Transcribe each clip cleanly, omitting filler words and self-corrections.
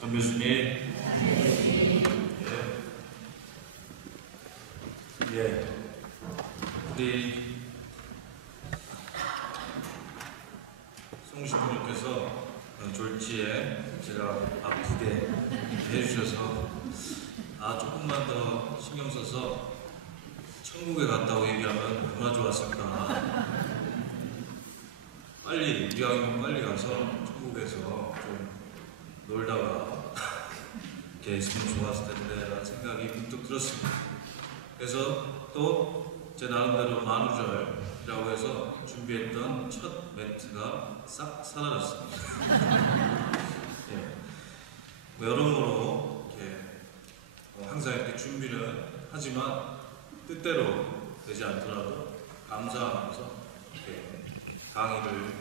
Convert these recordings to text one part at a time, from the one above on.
전 교수님. 예. 우리 송신부님께서 졸지에 제가 아프게 해주셔서 조금만 더 신경 써서 천국에 갔다고 얘기하면 얼마나 좋았을까. 빨리 이왕이면 빨리 가서 천국에서 좀 놀다가 이렇게 있으면 좋았을 텐데 라는 생각이 문득 들었습니다. 그래서 또 제 나름대로 만우절이라고 해서 준비했던 첫 멘트가 싹 사라졌습니다. 예. 여러모로 이렇게 항상 이렇게 준비는 하지만 뜻대로 되지 않더라도 감사하면서 이렇게 강의를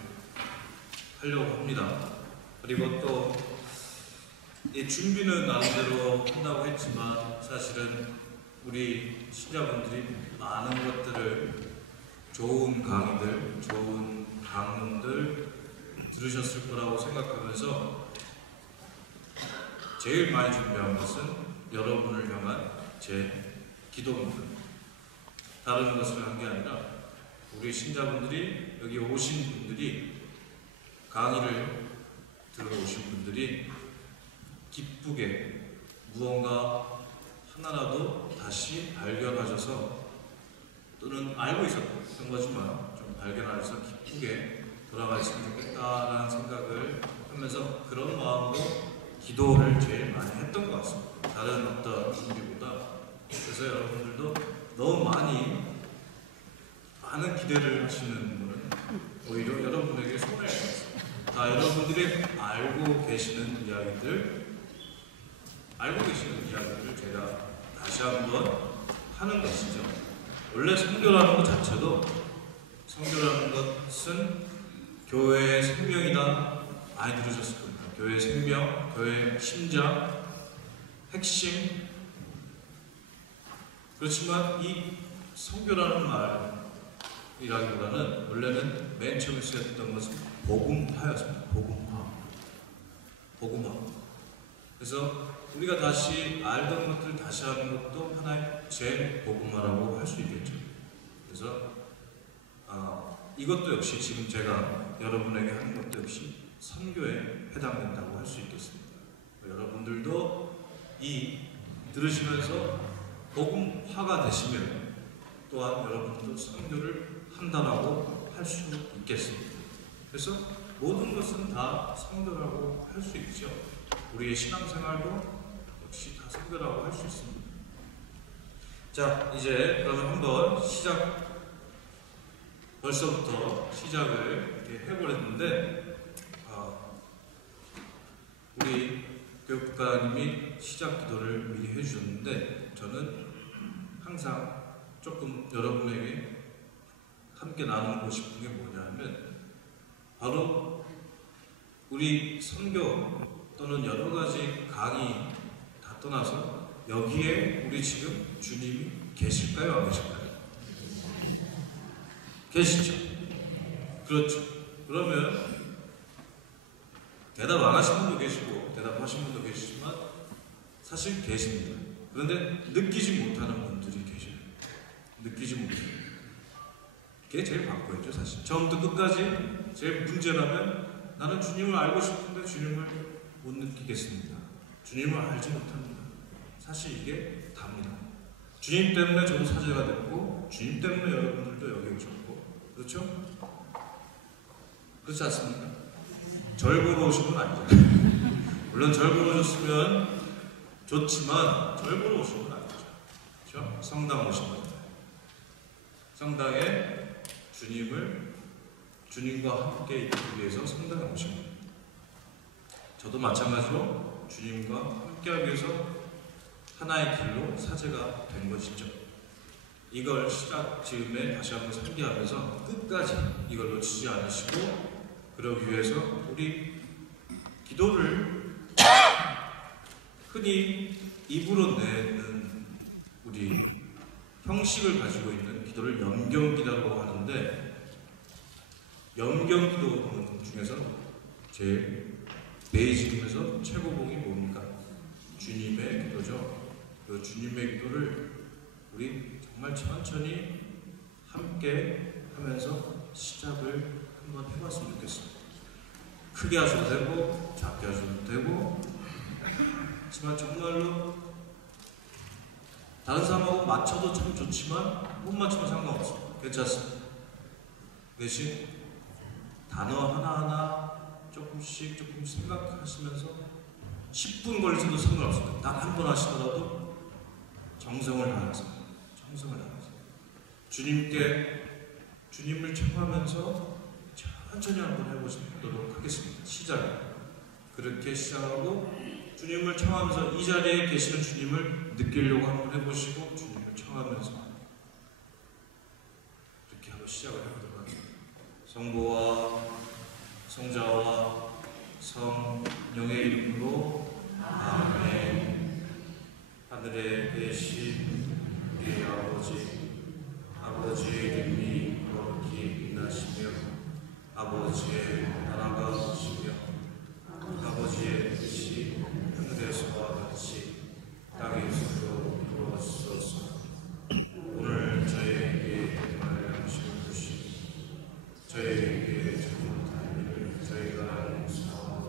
하려고 합니다. 그리고 또 이 준비는 나름대로 한다고 했지만 사실은 우리 신자분들이 많은 것들을 좋은 강의들, 좋은 강론들 들으셨을 거라고 생각하면서 제일 많이 준비한 것은 여러분을 향한 제 기도입니다. 다른 것을 한 게 아니라 우리 신자분들이 여기 오신 분들이 강의를 들어오신 분들이 기쁘게 무언가 하나라도 다시 발견하셔서 또는 알고 있었던 거지만 좀 발견하셔서 기쁘게 돌아가셨으면 좋겠다라는 생각을 하면서 그런 마음으로 기도를 제일 많이 했던 것 같습니다. 다른 어떤 준비보다. 그래서 여러분들도 너무 많은 기대를 하시는 분은 오히려 여러분에게 손해일 것 같습니다. 여러분들이 알고 계시는 이야기들을 제가 다시 한번 하는 것이죠. 원래 선교라는 것 자체도, 선교라는 것은 교회의 생명이다 많이 들으셨을 겁니다. 교회의 생명, 교회의 심장, 핵심. 그렇지만 이 선교라는 말이라기보다는 원래는 맨 처음에 쓰였던 것은 복음화였습니다. 복음화. 그래서 우리가 다시 알던 것들을 다시 하는 것도 하나의 재복음화라고 할 수 있겠죠. 그래서 이것도 역시 지금 제가 여러분에게 하는 것도 역시 선교에 해당된다고 할 수 있겠습니다. 여러분들도 들으시면서 복음화가 되시면 또한 여러분들도 선교를 한다라고 할 수 있겠습니다. 그래서 모든 것은 다 선교라고 할 수 있죠. 우리의 신앙생활도 역시 다 선교라고 할 수 있습니다. 자, 이제 그러면 한번 벌써부터 시작을 이렇게 해버렸는데, 우리 교육국가님이 시작 기도를 미리 해주셨는데, 저는 항상 조금 여러분에게 함께 나누고 싶은 게 뭐냐면, 바로 우리 선교 또는 여러 가지 강의 다 떠나서 여기에 우리 지금 주님이 계실까요? 안 계실까요? 계시죠? 그렇죠. 그러면 대답 안 하신 분도 계시고 대답하신 분도 계시지만 사실 계십니다. 그런데 느끼지 못하는 분들이 계셔요. 느끼지 못해요. 그게 제일 바꿔야죠. 사실 처음부터 끝까지 제일 문제라면 나는 주님을 알고 싶은데 주님을 못 느끼겠습니다. 주님을 알지 못합니다. 사실 이게 답니다. 주님 때문에 저도 사제가 됐고 주님 때문에 여러분들도 여기 오셨고, 그렇죠? 그렇지 않습니까? 절 보러 오신 건 아니잖아요. 물론 절 보러 오셨으면 좋지만 절 보러 오신 건 아니죠. 그렇죠? 성당 오신 거잖아요. 성당에 주님과 함께 있기 위해서 성당에 오신 겁니다. 저도 마찬가지로 주님과 함께하기 위해서 하나의 길로 사제가 된 것이죠. 이걸 시작 즈음에 다시 한번 상기하면서 끝까지 이걸 놓치지 않으시고, 그러기 위해서 우리 기도를 흔히 입으로 내는 우리 형식을 가지고 있는 기도를 염경기도라고 하는데, 염경기도 중에서 제일 베이직에서 최고봉이 뭡니까? 주님의 기도죠. 그 주님의 기도를 우리 정말 천천히 함께 하면서 시작을 한번 해봤으면 좋겠습니다. 크게 하셔도 되고 작게 하셔도 되고, 하지만 정말로 다른 사람하고 맞춰도 참 좋지만 못 맞추면 상관없습니다. 괜찮습니다. 대신 단어 하나하나 조금씩 생각하시면서 10분 걸리셔도 상관없습니다. 단 한 번 하시더라도 정성을 다해서 주님을 청하면서 천천히 한번 해보도록 하겠습니다. 그렇게 시작하고 주님을 청하면서 이 자리에 계시는 주님을 느끼려고 한번 해보시고, 주님을 청하면서 이렇게 한번 시작을 해보도록 하겠습니다. 성부와 성자와 성령의 이름으로 아멘. 하늘에 계신 우리 아버지의 이름이 거룩히 빛나시며 아버지의 나라가 오시며 아버지의 뜻이 하늘에서와 같이 땅에서도 이루어지소서. 오늘 저희에게 행할 양식을 주시고 저희에게 잘못한 일을 저희가 용서하고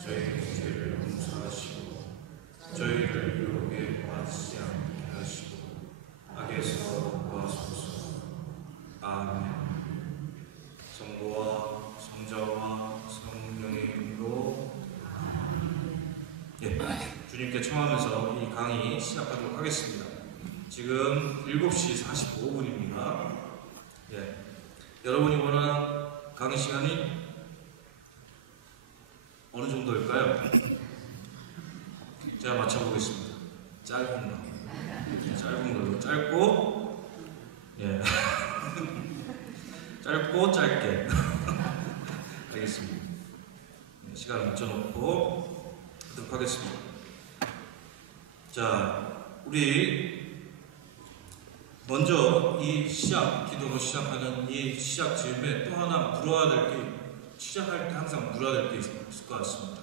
저희 죄를 용서하시고 저희를 유혹에 빠지지 않게 하시고 악에서 구하소서. 아멘. 성부와 성자와 성령의 이름으로 주님께 청하면서 이 강의 시작하도록 하겠습니다. 지금 7시 45분입니다. 여러분이 원하는 강의 시간이 어느 정도일까요? 제가 맞춰보겠습니다. 짧은 걸로 짧고 짧고 짧게 알겠습니다. 시간을 맞춰놓고 하도록 하겠습니다. 자, 우리 먼저 이 기도로 시작하는 이 시작 즈음에 또 하나 시작할 때 항상 물어야 될 게 있을 것 같습니다.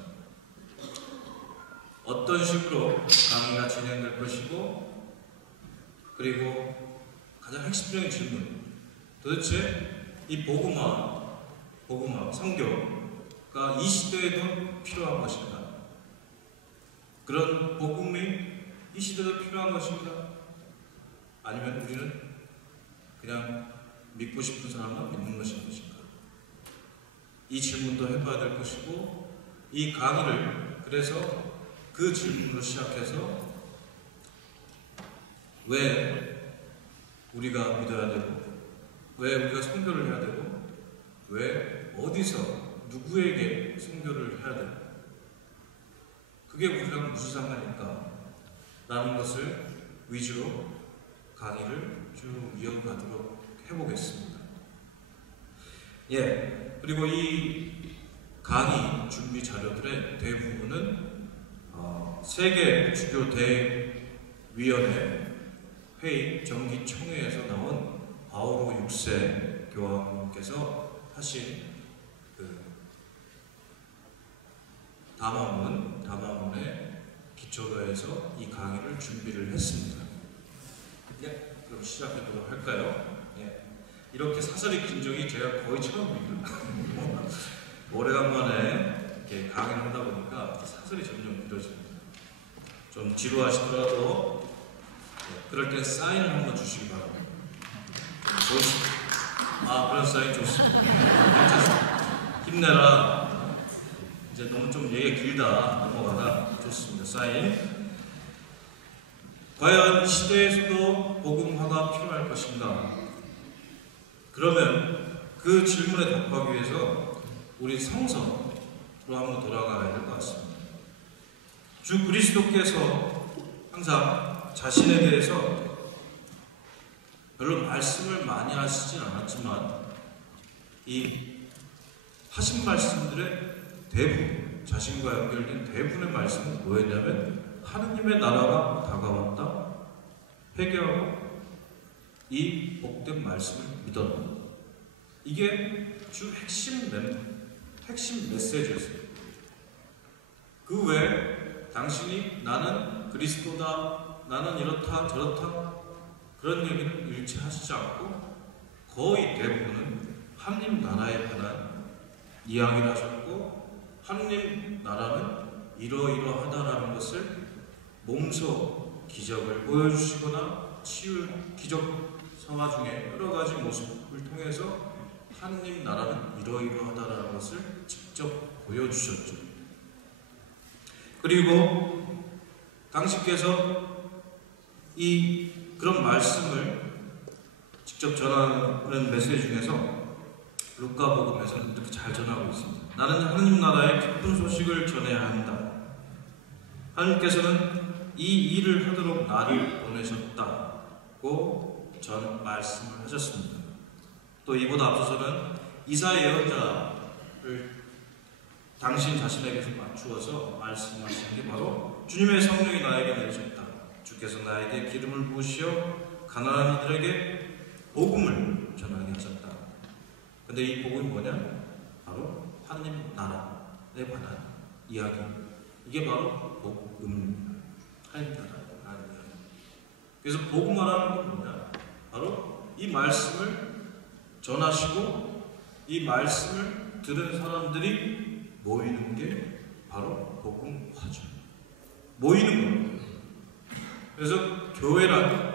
어떤 식으로 강의가 진행될 것이고, 그리고 가장 핵심적인 질문, 도대체 이 복음화, 성교가 이 시대에도 필요한 것인가? 그런 복음이 이 시대에도 필요한 것인가? 아니면 우리는 그냥 믿고 싶은 사람만 믿는 것인가? 이 질문도 해봐야 될 것이고, 이 강의를 그래서 그 질문으로 시작해서 왜 우리가 믿어야 되고, 왜 우리가 선교를 해야 되고, 왜 어디서 누구에게 선교를 해야 되고, 그게 우리랑 무슨 상관일까? 라는 것을 위주로 강의를 쭉 이어가도록 해보겠습니다. 그리고 이 강의 준비 자료들의 대부분은 세계 주교 대위원회 회의 정기총회에서 나온 바오로 6세 교황께서 하신 그 담화문의 기초로 해서 이 강의를 준비를 했습니다. 그럼 시작해보도록 할까요? 이렇게 사설이 긴 적이 제가 거의 처음입니다. 오래간만에 이렇게 강의를 하다 보니까 사설이 점점 길어집니다. 좀 지루하시더라도 그럴 때 사인을 한번 주시기 바랍니다. 그런 사인 좋습니다. 괜찮습니다. 힘내라. 이제 너무 좀 얘기가 길다. 넘어가다. 좋습니다. 사인. 과연 이 시대에서도 복음화가 필요할 것인가? 그러면 그 질문에 답하기 위해서 우리 성서로 한번 돌아가야 될 것 같습니다. 주 그리스도께서 항상 자신에 대해서 별로 말씀을 많이 하시진 않았지만 이 하신 말씀들의 대부분, 자신과 연결된 대부분의 말씀은 뭐였냐면 하느님의 나라가 다가왔다, 회개하고 이 복된 말씀을 믿어라. 이게 주 핵심 메시지였어요. 그 외에 당신이 나는 그리스도다, 나는 이렇다 저렇다 그런 얘기는 일치하시지 않고 거의 대부분은 하나님 나라에 관한 이야기를 하셨고, 하나님 나라는 이러이러하다라는 것을 몸소 기적을 보여주시거나 치유 기적 성화 중에 여러 가지 모습을 통해서 하나님 나라는 이러이러하다라는 것을 직접 보여주셨죠. 그리고 당신께서 그런 말씀을 직접 전하는 메시지 중에서 루카복음에서는 이렇게 잘 전하고 있습니다. 나는 하나님 나라의 기쁜 소식을 전해야 한다. 하나님께서는 이 일을 하도록 나를 보내셨다고 말씀을 하셨습니다. 또 이보다 앞서서는 이사야 예언자를 당신 자신에게서 맞추어서 말씀하시는 게 바로 주님의 성령이 나에게 내리셨다. 주께서 나에게 기름을 부으시어 가난한 이들에게 복음을 전하게 하셨다. 근데 이 복음이 뭐냐? 바로 하나님 나라에 관한 이야기. 이게 바로 복음입니다. 하나님 나라라는 이야기. 그래서 복음이라는 건 뭐냐? 바로 이 말씀을 전하시고 이 말씀을 들은 사람들이 모이는 게 바로 복음화죠. 모이는 겁니다. 그래서 교회란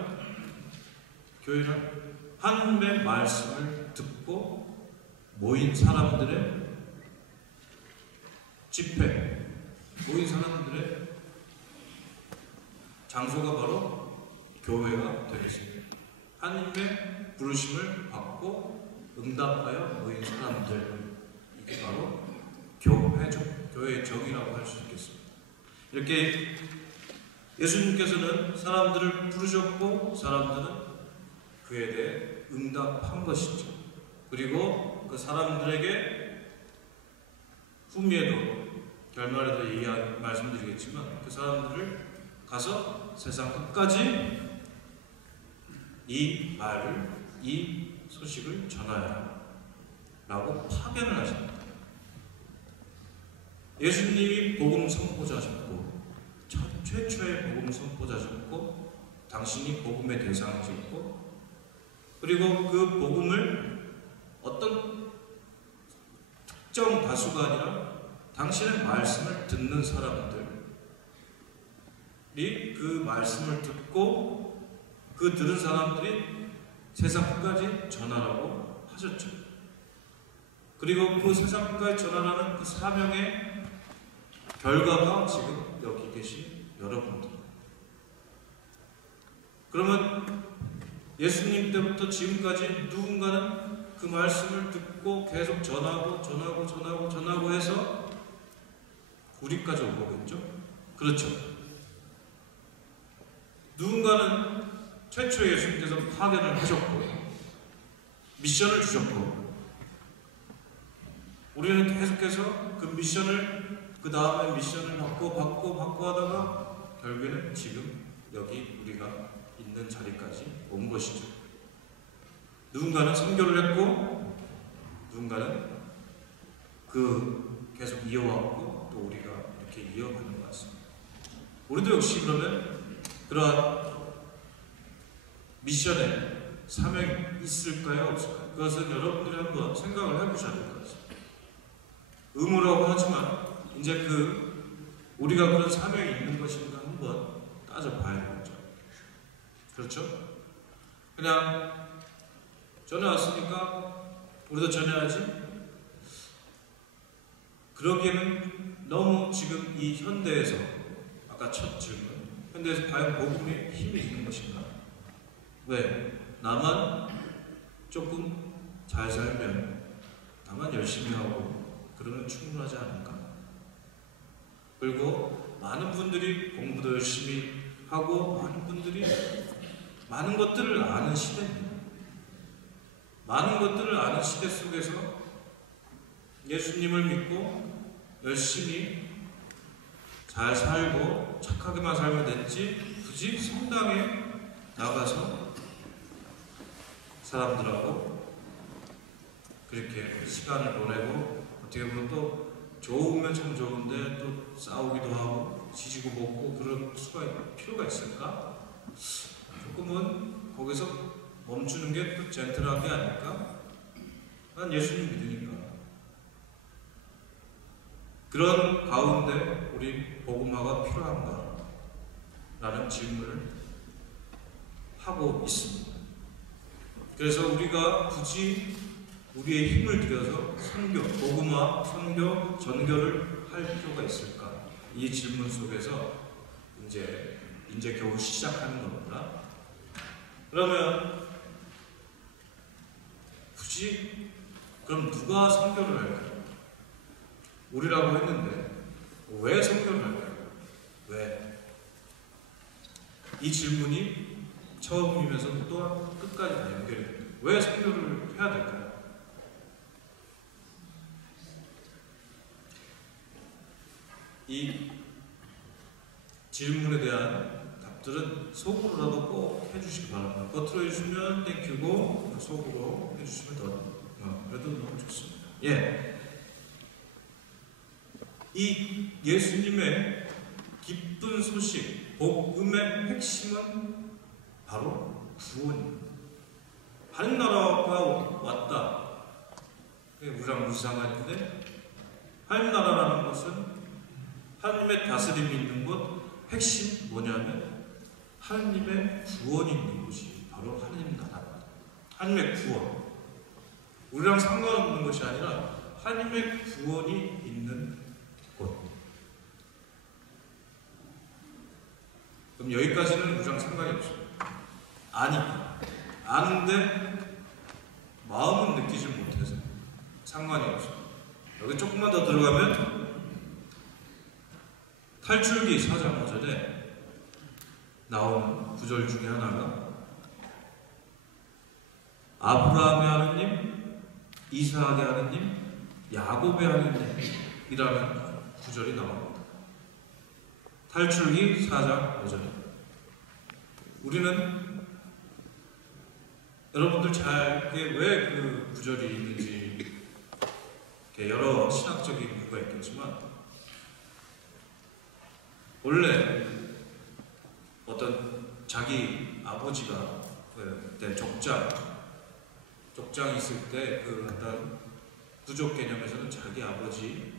하나님의 말씀을 듣고 모인 사람들의 집회, 모인 사람들의 장소가 바로 교회가 되겠습니다. 하나님의 부르심을 받고 응답하여 모인 사람들, 이게 바로 교회죠. 교회의 정이라고 할 수 있겠습니다. 이렇게 예수님께서는 사람들을 부르셨고 사람들은 그에 대해 응답한 것이죠. 그리고 그 사람들에게 후미에도 결말에도 말씀드리겠지만 그 사람들을 가서 세상 끝까지 이 소식을 전하라 라고 파견을 하십니다. 예수님이 복음 선포자셨고 최초의 복음 선포자셨고 당신이 복음의 대상이셨고, 그리고 그 복음을 어떤 특정 다수가 아니라 당신의 말씀을 듣는 사람들이 그 말씀을 듣고 그 들은 사람들이 세상 끝까지 전하라고 하셨죠. 그리고 그 세상 끝까지 전하라는 그 사명의 결과가 지금 여기 계신 여러분들. 그러면 예수님 때부터 지금까지 누군가는 그 말씀을 듣고 계속 전하고 해서 우리까지 온 거겠죠? 그렇죠. 누군가는 최초 예수님께서 파견을 하셨고 미션을 주셨고 우리는 계속해서 그 미션을 그 다음에 미션을 받고 하다가 결국에는 지금 여기 우리가 있는 자리까지 온 것이죠. 누군가는 선교를 했고 누군가는 계속 이어왔고 또 우리가 이렇게 이어가는 것 같습니다. 우리도 역시 그러면 그러한 미션에 사명이 있을까요? 없을까요? 그것은 여러분들이 한번 생각을 해보셔야 될 것 같습니다. 의무라고 하지만 이제 우리가 그런 사명이 있는 것인가 한번 따져봐야 되죠. 그렇죠? 그냥 전해왔으니까 우리도 전해야지. 그러기에는 너무 지금 이 현대에서 아까 첫 질문, 현대에서 과연 복음에 힘이 있는 것인가? 왜? 나만 조금 잘 살면, 나만 열심히 하고 그러면 충분하지 않을까? 그리고 많은 분들이 공부도 열심히 하고 많은 분들이 많은 것들을 아는 시대입니다. 많은 것들을 아는 시대 속에서 예수님을 믿고 열심히 잘 살고 착하게만 살면 됐지 굳이 성당에 나가서 사람들하고 그렇게 시간을 보내고 어떻게 보면 또 좋으면 참 좋은데 또 싸우기도 하고 지지고 볶고 그럴 필요가 있을까? 조금은 거기서 멈추는 게 또 젠틀한 게 아닐까? 난 예수님 믿으니까. 그런 가운데 우리 복음화가 필요한가? 라는 질문을 하고 있습니다. 그래서 우리가 굳이 우리의 힘을 들여서 선교, 복음화, 선교, 전교를 할 필요가 있을까? 이 질문 속에서 이제 겨우 시작하는 겁니다. 그러면 굳이 그럼 누가 선교를 할까요? 우리라고 했는데 왜 선교를 할까요? 왜? 이 질문이 처음이면서 또한 끝까지 다 연결이 됩니다. 왜 선교를 해야 될까요? 이 질문에 대한 답들은 속으로라도 꼭 해주시기 바랍니다. 겉으로 해주시면 땡큐고 속으로 해주시면 그래도 너무 좋습니다. 예, 이 예수님의 기쁜 소식, 복음의 핵심은 바로 구원입니다. 하늘 나라가 왔다. 우리랑 무상한데 하늘 나라라는 것은 하나님의 다스림이 있는 곳, 핵심 뭐냐면 하나님의 구원이 있는 곳이 바로 하나님 나라입니다. 하나님의 구원. 우리랑 상관없는 것이 아니라 하나님의 구원이 있는 곳. 그럼 여기까지는 우리랑 상관이 없습니다. 아는데 마음은 느끼지 못해서 상관이 없습니다. 여기 조금만 더 들어가면 탈출기 4장 5절에 나오는 구절 중에 하나가 아브라함의 하느님, 이삭의 하느님, 야곱의 하느님이라는 구절이 나옵니다. 탈출기 4장 5절에 우리는 여러분들 잘 왜 그 구절이 있는지 여러 신학적인 이유가 있겠지만 원래 어떤 자기 아버지가 그때 족장이 있을 때 어떤 부족 개념에서는 자기 아버지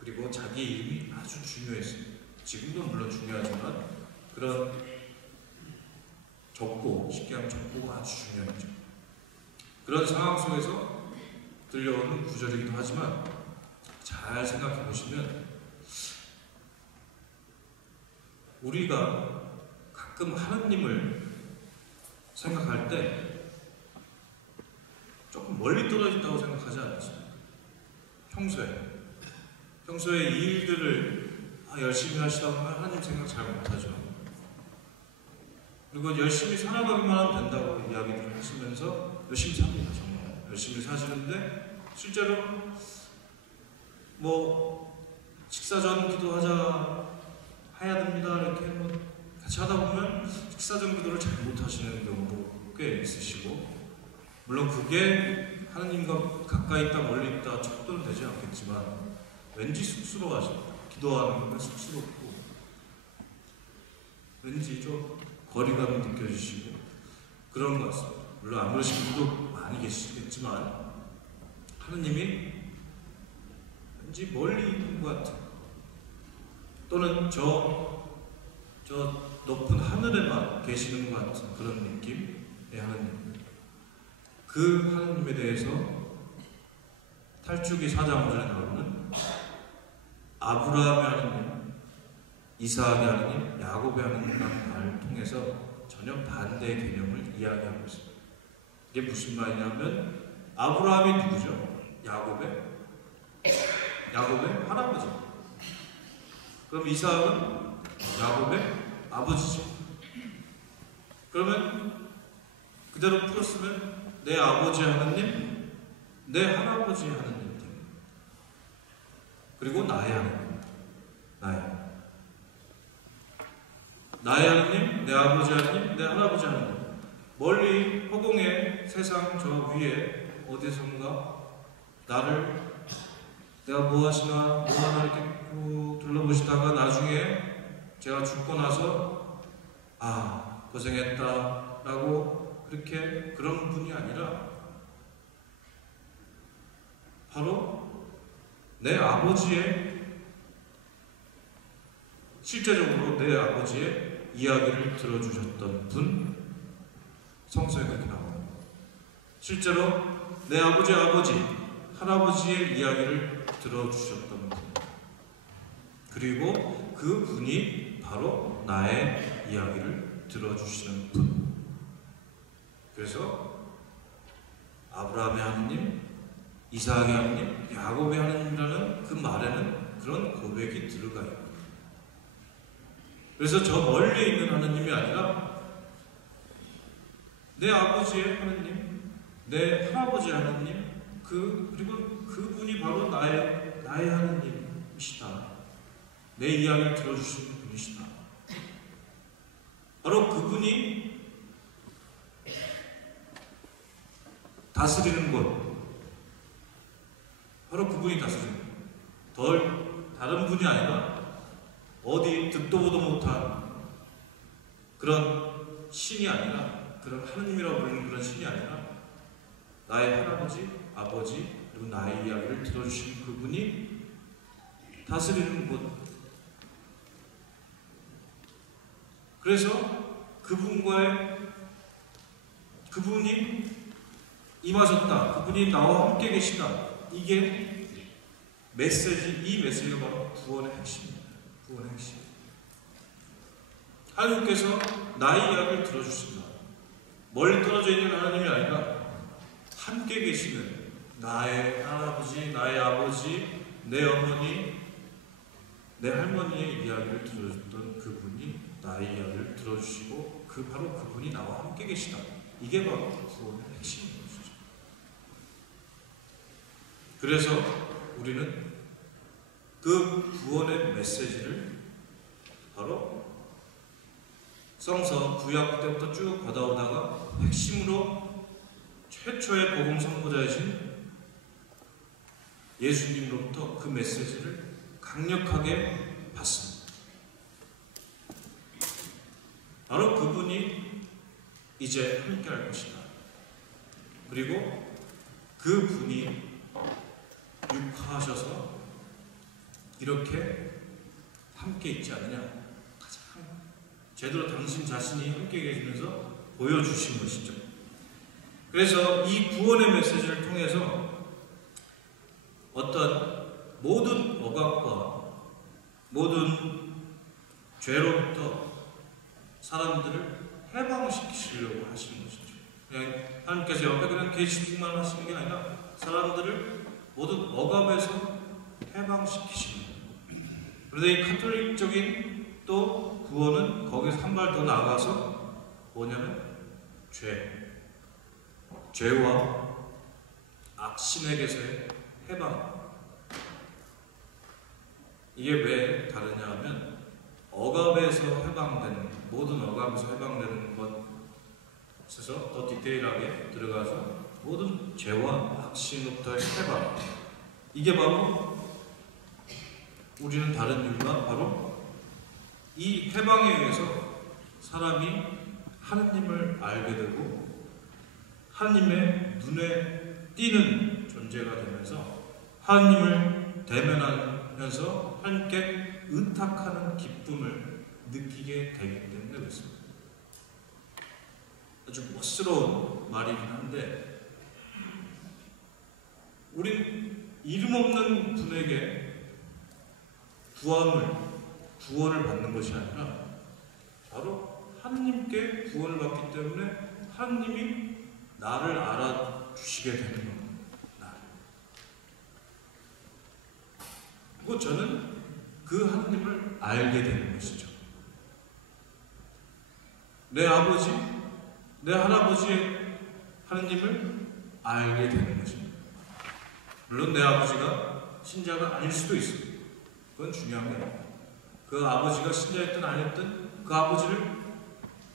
그리고 자기 이름이 아주 중요했습니다. 지금도 물론 중요하지만 그런 족보, 쉽게 하면 족보가 아주 중요하죠. 그런 상황 속에서 들려오는 구절이기도 하지만 잘 생각해 보시면 우리가 가끔 하나님을 생각할 때 조금 멀리 떨어진다고 생각하지 않습니까? 평소에 이 일들을 열심히 하시다 보면 하나님 생각 잘 못하죠. 그리고 열심히 살아가기만 하면 된다고 이야기를 하시면서 열심히 삽니다. 정말 열심히 사시는데 실제로 식사 전 기도해야 됩니다 이렇게 같이 하다 보면 식사 전 기도를 잘 못하시는 경우도 꽤 있으시고, 물론 그게 하나님과 가까이 있다 멀리 있다 척도는 되지 않겠지만 왠지 쑥스러워하십니다. 기도하는 게 쑥스럽고 왠지 좀 거리감이 느껴지시고 그런 것 같습니다. 물론 안 그러신 분도 많이 계시겠지만 하나님이 왠지 멀리 있는 것 같은, 또는 저 높은 하늘에만 계시는 것 같은 그런 느낌의 하나님. 그 하나님에 대해서 탈출기 4장 5절에 나오는 아브라함의 하나님, 이삭의 하나님, 야곱의 하나님이라는 말을 통해서 전혀 반대의 개념을 이야기하고 있습니다. 이게 무슨 말이냐면 아브라함이 누구죠? 야곱의 할아버지. 그럼 이삭은 야곱의 아버지죠. 그러면 그대로 풀었으면 내 아버지 하나님, 내 할아버지 하나님, 그리고 나의 하나님, 나의 하나님, 내 아버지 하나님, 내 할아버지 하나님. 멀리 허공의 세상 저 위에 어디선가 나를 내가 뭐 하나 이렇게 둘러보시다가 나중에 제가 죽고 나서 고생했다 라고 그런 분이 아니라 바로 내 아버지의, 실제적으로 내 아버지의 이야기를 들어주셨던 분, 성서에 그렇게 나옵니다. 실제로 내 아버지의 아버지, 할아버지의 이야기를 들어주셨던 분, 그리고 그 분이 바로 나의 이야기를 들어주시는 분. 그래서 아브라함의 하느님, 이삭의 하느님, 야곱의 하느님이라는 그 말에는 그런 고백이 들어가 있고, 그래서 저 멀리 있는 하느님이 아니라 내 아버지의 하느님, 내 할아버지의 하느님, 그리고 그분이 바로 나의 하느님이시다. 내 이야기를 들어주시는 분이시다. 바로 그분이 다스리는 것, 바로 그분이 다스리는 것. 다른 분이 아니라 어디 듣도 보도 못한 그런 신이 아니라, 그런 하느님이라고 부르는 그런 신이 아니라 나의 할아버지, 아버지, 그리고 나의 이야기를 들어주신 그분이 다스리는 것. 그래서 그분이 임하셨다, 그분이 나와 함께 계시다, 이게 이 메시지가 바로 구원의 핵심입니다. 구원의 핵심. 하나님께서 나의 이야기를 들어주신다. 멀리 떨어져 있는 하나님이 아니라 함께 계시는 나의 할아버지, 나의 아버지, 내 어머니, 내 할머니의 이야기를 들어줬던 그분이 나의 이야기를 들어주시고 바로 그분이 나와 함께 계시다. 이게 바로 구원의 핵심인 것이죠. 그래서 우리는 그 구원의 메시지를 바로 성서 구약 때부터 쭉 받아오다가 핵심으로 최초의 복음 선포자이신 예수님으로부터 그 메시지를 강력하게 받습니다. 바로 그분이 이제 함께 할 것이다. 그리고 그분이 육화하셔서 이렇게 함께 있지 않느냐, 가장 제대로 당신 자신이 함께 계시면서 보여주신 것이죠. 그래서 이 구원의 메시지를 통해서 어떤 모든 억압과 모든 죄로부터 사람들을 해방시키시려고 하시는 것이죠. 하나님께서 옆에 그냥 계시기만 하시는 게 아니라 사람들을 모든 억압에서 해방시키시는 거예요. 그런데 이 카톨릭적인 또 구원은 거기서 한 발 더 나아가서 뭐냐면 죄와 악신에게서의 해방. 이게 왜 다르냐 하면 억압에서 해방되는, 모든 억압에서 해방되는 것에서 더 디테일하게 들어가서 모든 죄와 악신으로부터의 해방, 이게 바로 우리는 다른 이유가 바로 이 해방에 의해서 사람이 하느님을 알게 되고 하느님의 눈에 띄는 존재가 되면서 하느님을 대면하면서 하나님께 의탁하는 기쁨을 느끼게 되기 때문에 그렇습니다. 아주 멋스러운 말이긴 한데, 우린 이름 없는 분에게 구원을 받는 것이 아니라 바로 하느님께 구원을 받기 때문에 하느님이 나를 알아주시게 되는 겁니다. 그리고 저는 그 하느님을 알게 되는 것이죠. 내 아버지, 내 할아버지의 하느님을 알게 되는 것입니다. 물론 내 아버지가 신자가 아닐 수도 있습니다. 그건 중요한 게 아니에요. 그 아버지가 신자였든 아니었든 그 아버지를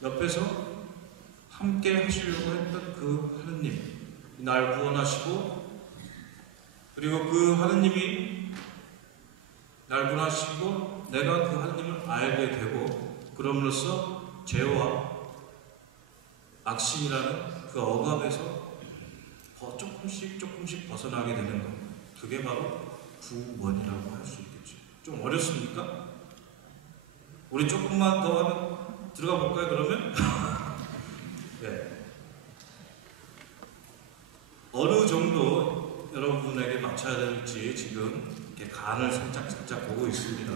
옆에서 함께 하시려고 했던 그 하느님, 날 구원하시고 그리고 그 하느님이 날 구원하시고 내가 그 하느님을 알게 되고 그럼으로써 죄와 악신이라는 그 억압에서 조금씩 벗어나게 되는 것. 그게 바로 구원이라고 할 수 있겠죠. 좀 어렵습니까? 우리 조금만 더 하면 들어가 볼까요, 그러면? 네. 어느 정도 여러분에게 맞춰야 될지 지금 이렇게 간을 살짝 보고 있습니다.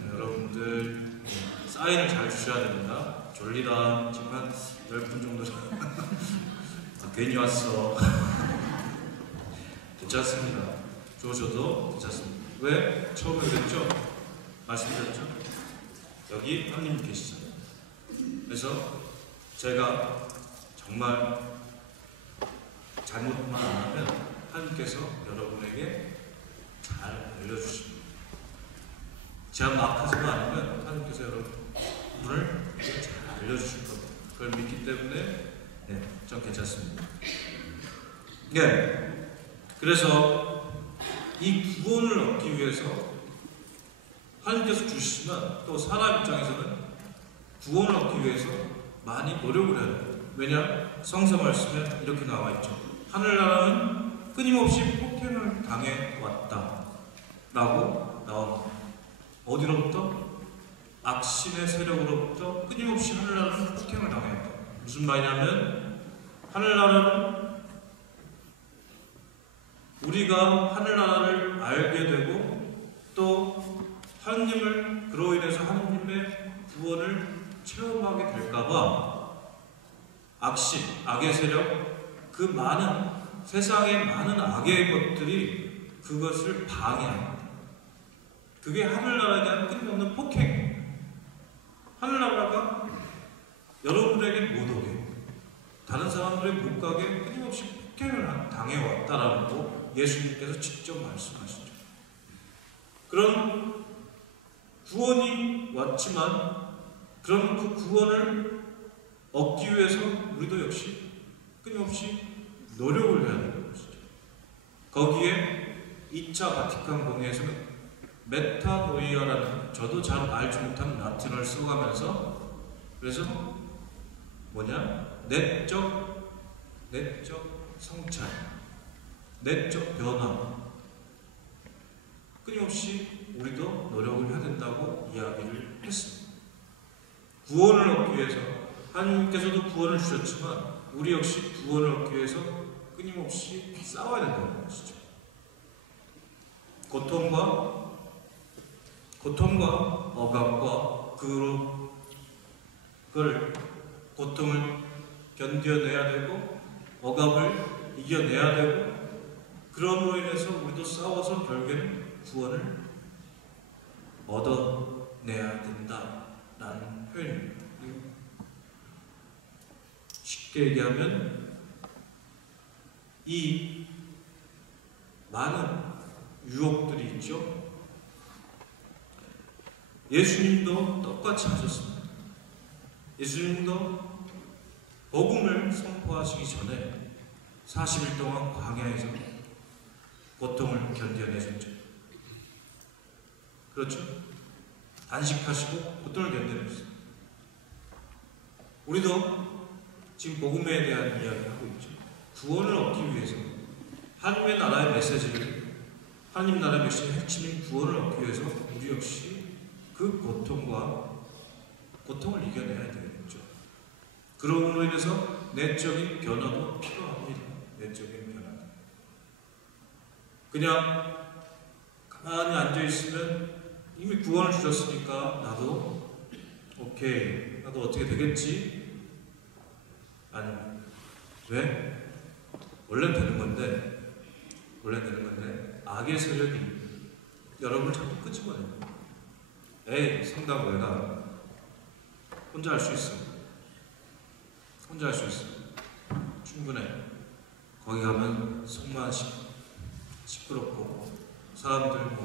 네, 여러분들 사인을 잘 주셔야 됩니다. 졸리다. 지금 한 10분 정도. 아, 괜히 왔어. 괜찮습니다. 좋으셔도 괜찮습니다. 왜? 처음에 그랬죠? 말씀드렸죠? 여기 하나님 계시잖아요. 그래서 제가 정말 잘못만 안 하면 하나님께서 여러분에게 잘 알려주십니다. 제가 막 하지만 않으면 하나님께서 여러분을 잘 알려주실 겁니다. 그걸 믿기 때문에 전 괜찮습니다. 네. 그래서 이 구원을 얻기 위해서 하나님께서 주시지만 또 사람 입장에서는 구원을 얻기 위해서 많이 노력을 해야 돼요. 왜냐? 성서 말씀에 이렇게 나와 있죠. 하늘나라는 끊임없이 폭행을 당해 왔다 라고 나옵니다. 어디로부터? 악신의 세력으로부터 끊임없이 하늘나라는 폭행을 당했다. 무슨 말이냐면 하늘나라는 우리가 하늘나라를 알게 되고 또 하느님을 그로 인해서 하느님의 구원을 체험하게 될까봐 악신, 악의 세력, 그 많은 세상의 많은 악의 것들이 그것을 방해합니다. 그게 하늘나라에 대한 끊임없는 폭행. 하늘나라가 여러분에게 못 오게, 다른 사람들의 못 가게 끊임없이 폭행을 당해왔다라는 거 예수님께서 직접 말씀하시죠. 그런 구원이 왔지만 그런 그 구원을 얻기 위해서 우리도 역시 끊임없이 노력을 해야 되는 것이죠. 거기에 2차 바티칸 공회에서는 메타노이아라는 저도 잘 알지 못하는 라틴어를 쓰고 가면서 그래서 내적 성찰, 내적 변화 끊임없이 우리도 노력을 해야 된다고 이야기를 했습니다. 구원을 얻기 위해서 하나님께서도 구원을 주셨지만 우리 역시 구원을 얻기 위해서 끊임없이 싸워야 된다는 것이죠. 고통과 억압과 그걸 고통을 견뎌내야 되고 억압을 이겨내야 되고 그럼으로 인해서 우리도 싸워서 결국에는 구원을 얻어내야 된다라는 표현입니다. 쉽게 얘기하면 이 많은 유혹들이 있죠. 예수님도 똑같이 하셨습니다. 예수님도 복음을 선포하시기 전에 40일 동안 광야에서 고통을 견뎌내셨죠. 그렇죠? 단식하시고 고통을 견뎌내셨어요. 우리도 지금 복음에 대한 이야기를 하고 있죠. 구원을 얻기 위해서 하나님의 나라의 메시지를 하나님 나라의 메시지의 핵심인 구원을 얻기 위해서 우리 역시 그 고통을 이겨내야 되겠죠. 그러므로 인해서 내적인 변화도 필요합니다. 내적인 변화. 그냥 가만히 앉아있으면 이미 구원을 주셨으니까 나도 오케이, 나도 어떻게 되겠지? 아니, 왜? 원래 되는 건데 악의 세력이 여러분을 자꾸 끄집어내요. 에이, 성당 왜 가? 혼자 할 수 있어. 혼자 할 수 있어. 충분해. 거기 가면 속만 시끄럽고 사람들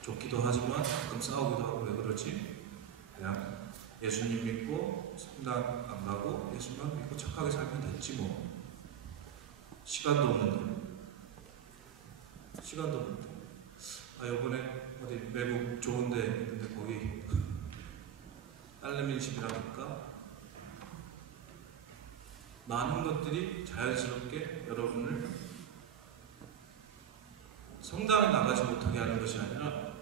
좋기도 하지만 가끔 싸우기도 하고 왜 그러지? 그냥 예수님 믿고 성당 안 가고 예수만 믿고 착하게 살면 됐지 뭐. 시간도 없는데. 시간도 못해. 요번에 어디 외국 좋은 데 있는데 거기 딸내미 집이라니까 많은 것들이 자연스럽게 여러분을 성당에 나가지 못하게 하는 것이 아니라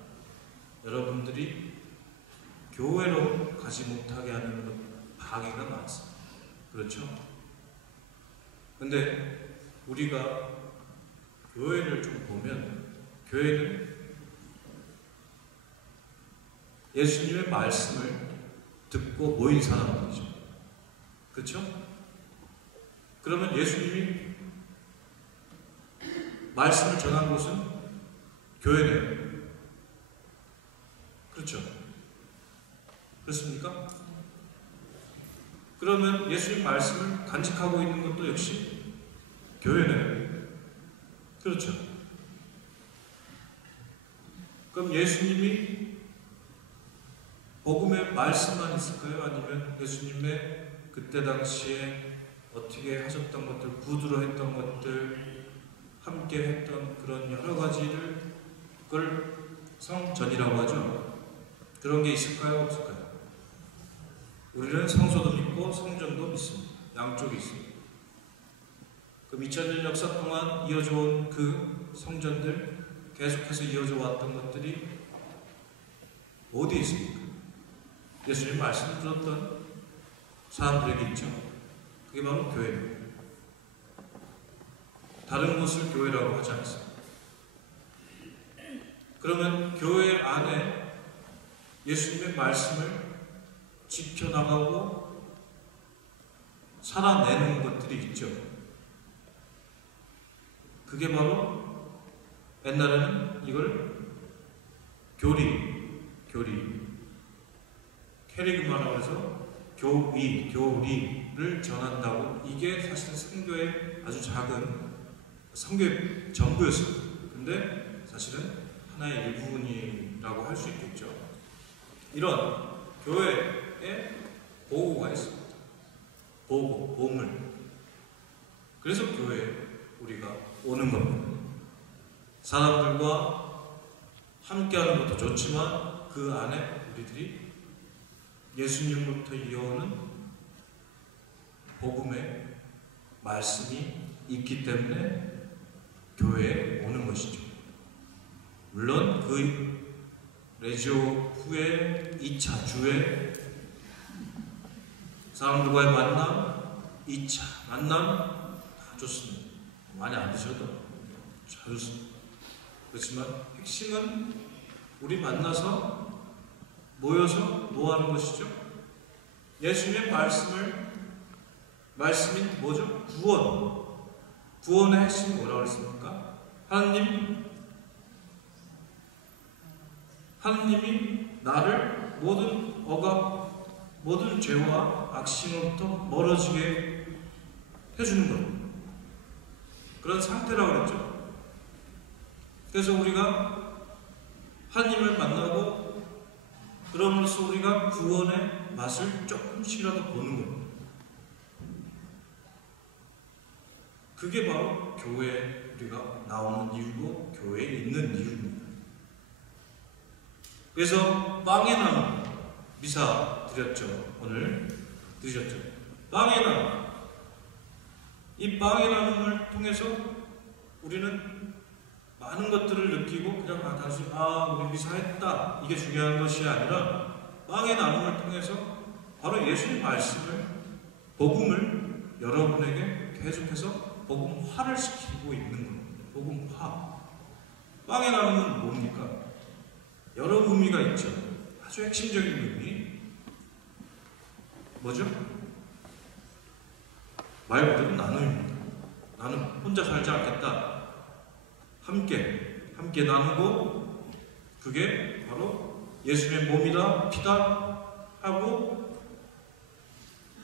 여러분들이 교회로 가지 못하게 하는 것, 방해가 많습니다. 그렇죠? 근데 우리가 교회를 좀 보면 교회는 예수님의 말씀을 듣고 모인 사람들이죠. 그렇죠? 그러면 예수님이 말씀을 전한 곳은 교회네요. 그렇죠? 그렇습니까? 그러면 예수님 말씀을 간직하고 있는 것도 역시 교회네요. 그렇죠? 그럼 예수님이 복음의 말씀만 있을까요? 아니면 예수님의 그때 당시에 어떻게 하셨던 것들, 구두로 했던 것들, 함께 했던 그런 여러 가지를 그걸 성전이라고 하죠. 그런 게 있을까요? 없을까요? 우리는 성소도 믿고 성전도 믿습니다. 양쪽이 있습니다. 그 2000년 역사 동안 이어져 온 그 성전들, 계속해서 이어져 왔던 것들이 어디에 있습니까? 예수님 말씀 들었던 사람들에게 있죠. 그게 바로 교회입니다. 다른 곳을 교회라고 하지 않습니다. 그러면 교회 안에 예수님의 말씀을 지켜나가고 살아내는 것들이 있죠. 그게 바로 옛날에는 이걸 캐리그마라고 해서 교리를 전한다고, 이게 사실 선교의 아주 작은 선교의 전부였어요. 근데 사실은 하나의 일부분이라고 할 수 있겠죠. 이런 교회에 보호가 있습니다. 보물. 그래서 교회에 우리가 오는 겁니다. 사람들과 함께하는 것도 좋지만 그 안에 우리들이 예수님부터 이어오는 복음의 말씀이 있기 때문에 교회에 오는 것이죠. 물론 그 레지오 후에 2차 주에 사람들과의 만남, 2차 만남 다 좋습니다. 많이 안 드셔도 잘 좋습니다. 그렇지만 핵심은 우리 만나서 모여서 뭐 하는 것이죠? 예수님의 말씀이 뭐죠? 구원의 핵심이 뭐라고 했습니까? 하나님이 나를 모든 억압, 모든 죄와 악심으로부터 멀어지게 해주는 것, 그런 상태라고 그랬죠. 그래서 우리가 하나님을 만나고 그러면서 우리가 구원의 맛을 조금씩이라도 보는 겁니다. 그게 바로 교회에 우리가 나오는 이유고 교회에 있는 이유입니다. 그래서 빵의 나무 미사 드렸죠. 오늘 드셨죠. 빵의 나무, 이 빵의 나무를 통해서 우리는 많은 것들을 느끼고 그냥 단순히 우리 미사했다, 이게 중요한 것이 아니라 빵의 나눔을 통해서 바로 예수님 말씀을, 복음을 여러분에게 계속해서 복음화를 시키고 있는 겁니다. 복음화. 빵의 나눔은 뭡니까? 여러 의미가 있죠. 아주 핵심적인 의미 뭐죠? 말 그대로 나눔입니다. 나는 혼자 살지 않겠다. 함께 나누고, 그게 바로 예수님의 몸이다, 피다 하고,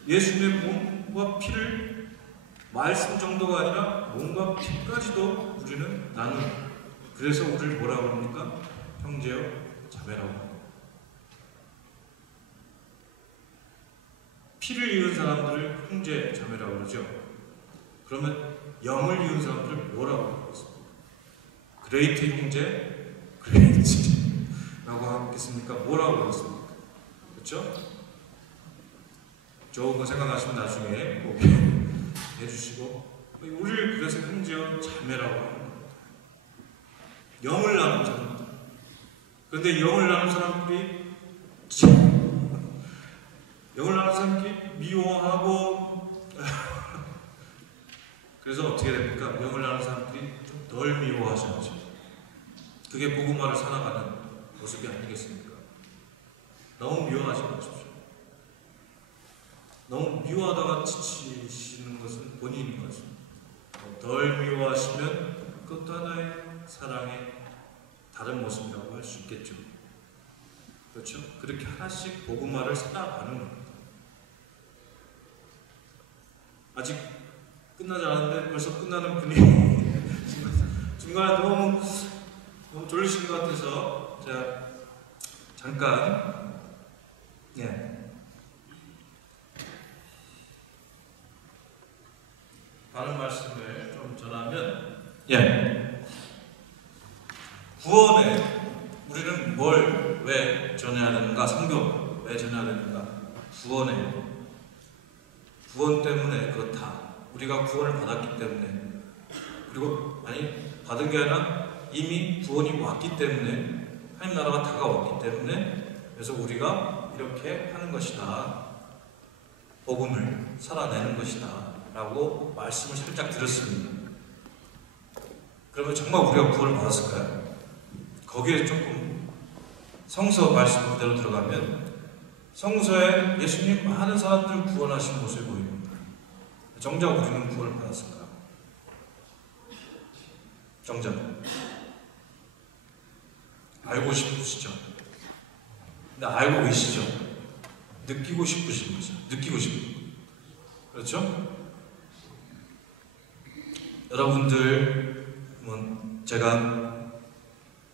예수님의 몸과 피를 말씀 정도가 아니라 몸과 피까지도 우리는 나누는, 그래서 우리를 뭐라고 합니까? 형제요 자매라고 합니다. 피를 이은 사람들을 형제 자매라고 그러죠. 그러면 영을 이은 사람들을 뭐라고 하겠습니까? 그레이트 형제, 그레이트라고 하겠습니까? 뭐라고 그러겠습니까? 그렇죠? 좋은 거 생각나시면 나중에 꼭 해주시고, 우리를 그래서 형제와 자매라고 하는 겁니다. 영을 나눈 사람들. 그런데 영을 나눈 사람들이 미워하고 그래서 어떻게 됩니까? 영을 나눈 사람들이 좀 덜 미워하셔야죠. 그게 복음화를 살아가는 모습이 아니겠습니까? 너무 미워하지 마십시오. 너무 미워하다가 지치시는 것은 본인인 거죠. 덜 미워하시면 그것도 하나의 사랑의 다른 모습이라고 할 수 있겠죠. 그렇죠? 그렇게 하나씩 복음화를 살아가는 겁니다. 아직 끝나지 않았는데 벌써 끝나는 분위기. 중간에 너무 졸리신 것 같아서 제가 잠깐 다른 말씀을 좀 전하면, 구원에 우리는 뭘 왜 전해야 되는가? 성경 왜 전해야 되는가? 구원 때문에 그렇다. 우리가 구원을 받았기 때문에, 그리고 받은 게 아니라 이미 구원이 왔기 때문에, 하나님 나라가 다가왔기 때문에, 그래서 우리가 이렇게 하는 것이다. 복음을 살아내는 것이다 라고 말씀을 살짝 드렸습니다. 그러면 정말 우리가 구원을 받았을까요? 거기에 조금 성서 말씀 그대로 들어가면 성서에 예수님 많은 사람들을 구원하신 모습이 보입니다. 정작 우리는 구원을 받았을까요? 정작 알고 싶으시죠? 근데 알고 계시죠? 느끼고 싶으신 거죠. 느끼고 싶은 거. 그렇죠? 여러분들, 제가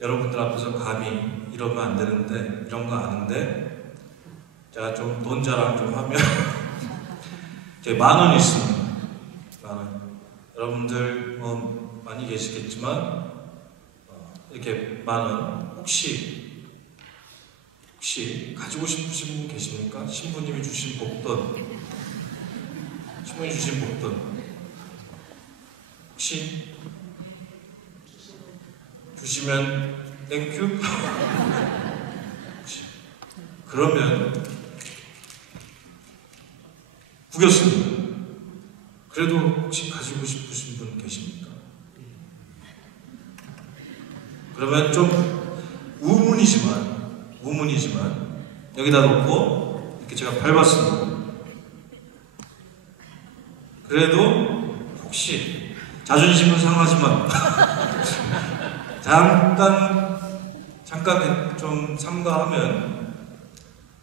여러분들 앞에서 감히 이러면 안 되는데, 이런 거 아는데, 제가 좀 돈 자랑 좀 하면, 제 10,000원 있습니다. 10,000원. 여러분들 많이 계시겠지만, 이렇게 10,000원, 혹시 가지고 싶으신 분 계십니까? 신부님이 주신 목돈, 신부님이 주신 목돈, 혹시 주시면 땡큐? 그러면 구겼습니다. 그래도 혹시 가지고 싶으신 분 계십니까? 그러면 좀 우문이지만 여기다 놓고 이렇게 제가 밟았습니다. 그래도 혹시 자존심은 상하지만 잠깐 좀 삼가하면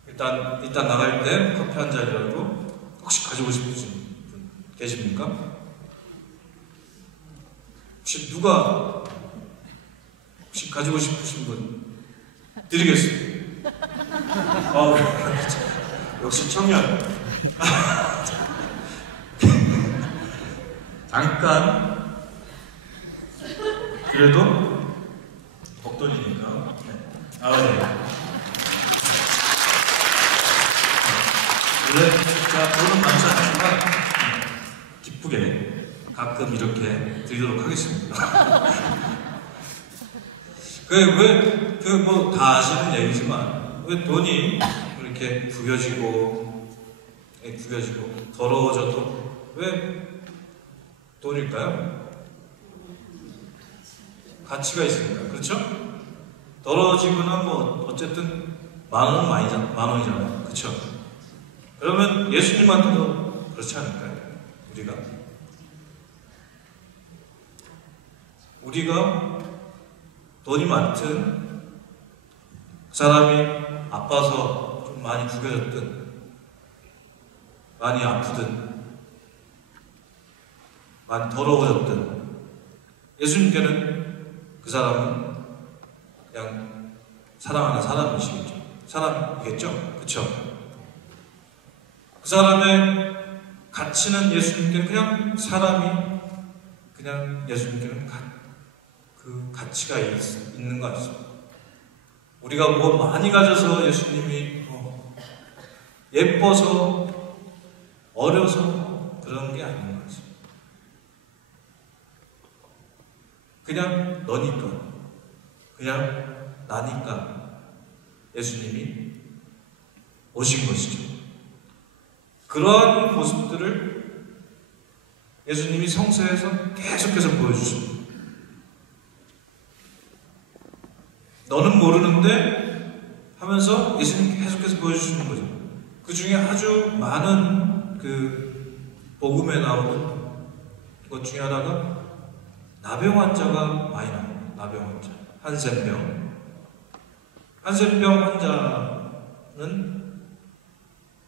일단 나갈 때 커피 한 잔이라도 혹시 가지고 싶으신 분 계십니까? 혹시 가지고 싶으신 분 드리겠습니다. 역시 청년. 잠깐 그래도 복돈이니까. 원래 제가 돈은 많지 않지만 기쁘게 가끔 이렇게 드리도록 하겠습니다. 다 아시는 얘기지만 왜 돈이 이렇게 구겨지고 더러워져도 왜 돈일까요? 가치가 있으니까. 그렇죠? 더러워지거나 어쨌든 10,000원이잖아요. 그렇죠? 그러면 예수님한테도 그렇지 않을까요? 우리가 돈이 많든 그 사람이 아파서 좀 많이 구겨졌든 많이 아프든 많이 더러워졌든 예수님께는 그 사람은 그냥 사랑하는 사람이겠죠? 그쵸? 그 사람의 가치는 예수님께는 그냥 예수님께는 그 가치가 있는 것 같습니다. 우리가 뭐 많이 가져서 예수님이 예뻐서 어려서 그런 게 아닌 것 같습니다. 그냥 너니까, 그냥 나니까 예수님이 오신 것이죠. 그러한 모습들을 예수님이 성서에서 계속해서 보여주십니다. 너는 모르는데 하면서 예수님 계속해서 보여주시는 거죠. 그 중에 아주 많은 그 복음에 나오는 것 중에 하나가 나병 환자가 많이 나옵니다. 나병 환자, 한센병. 한센병 환자는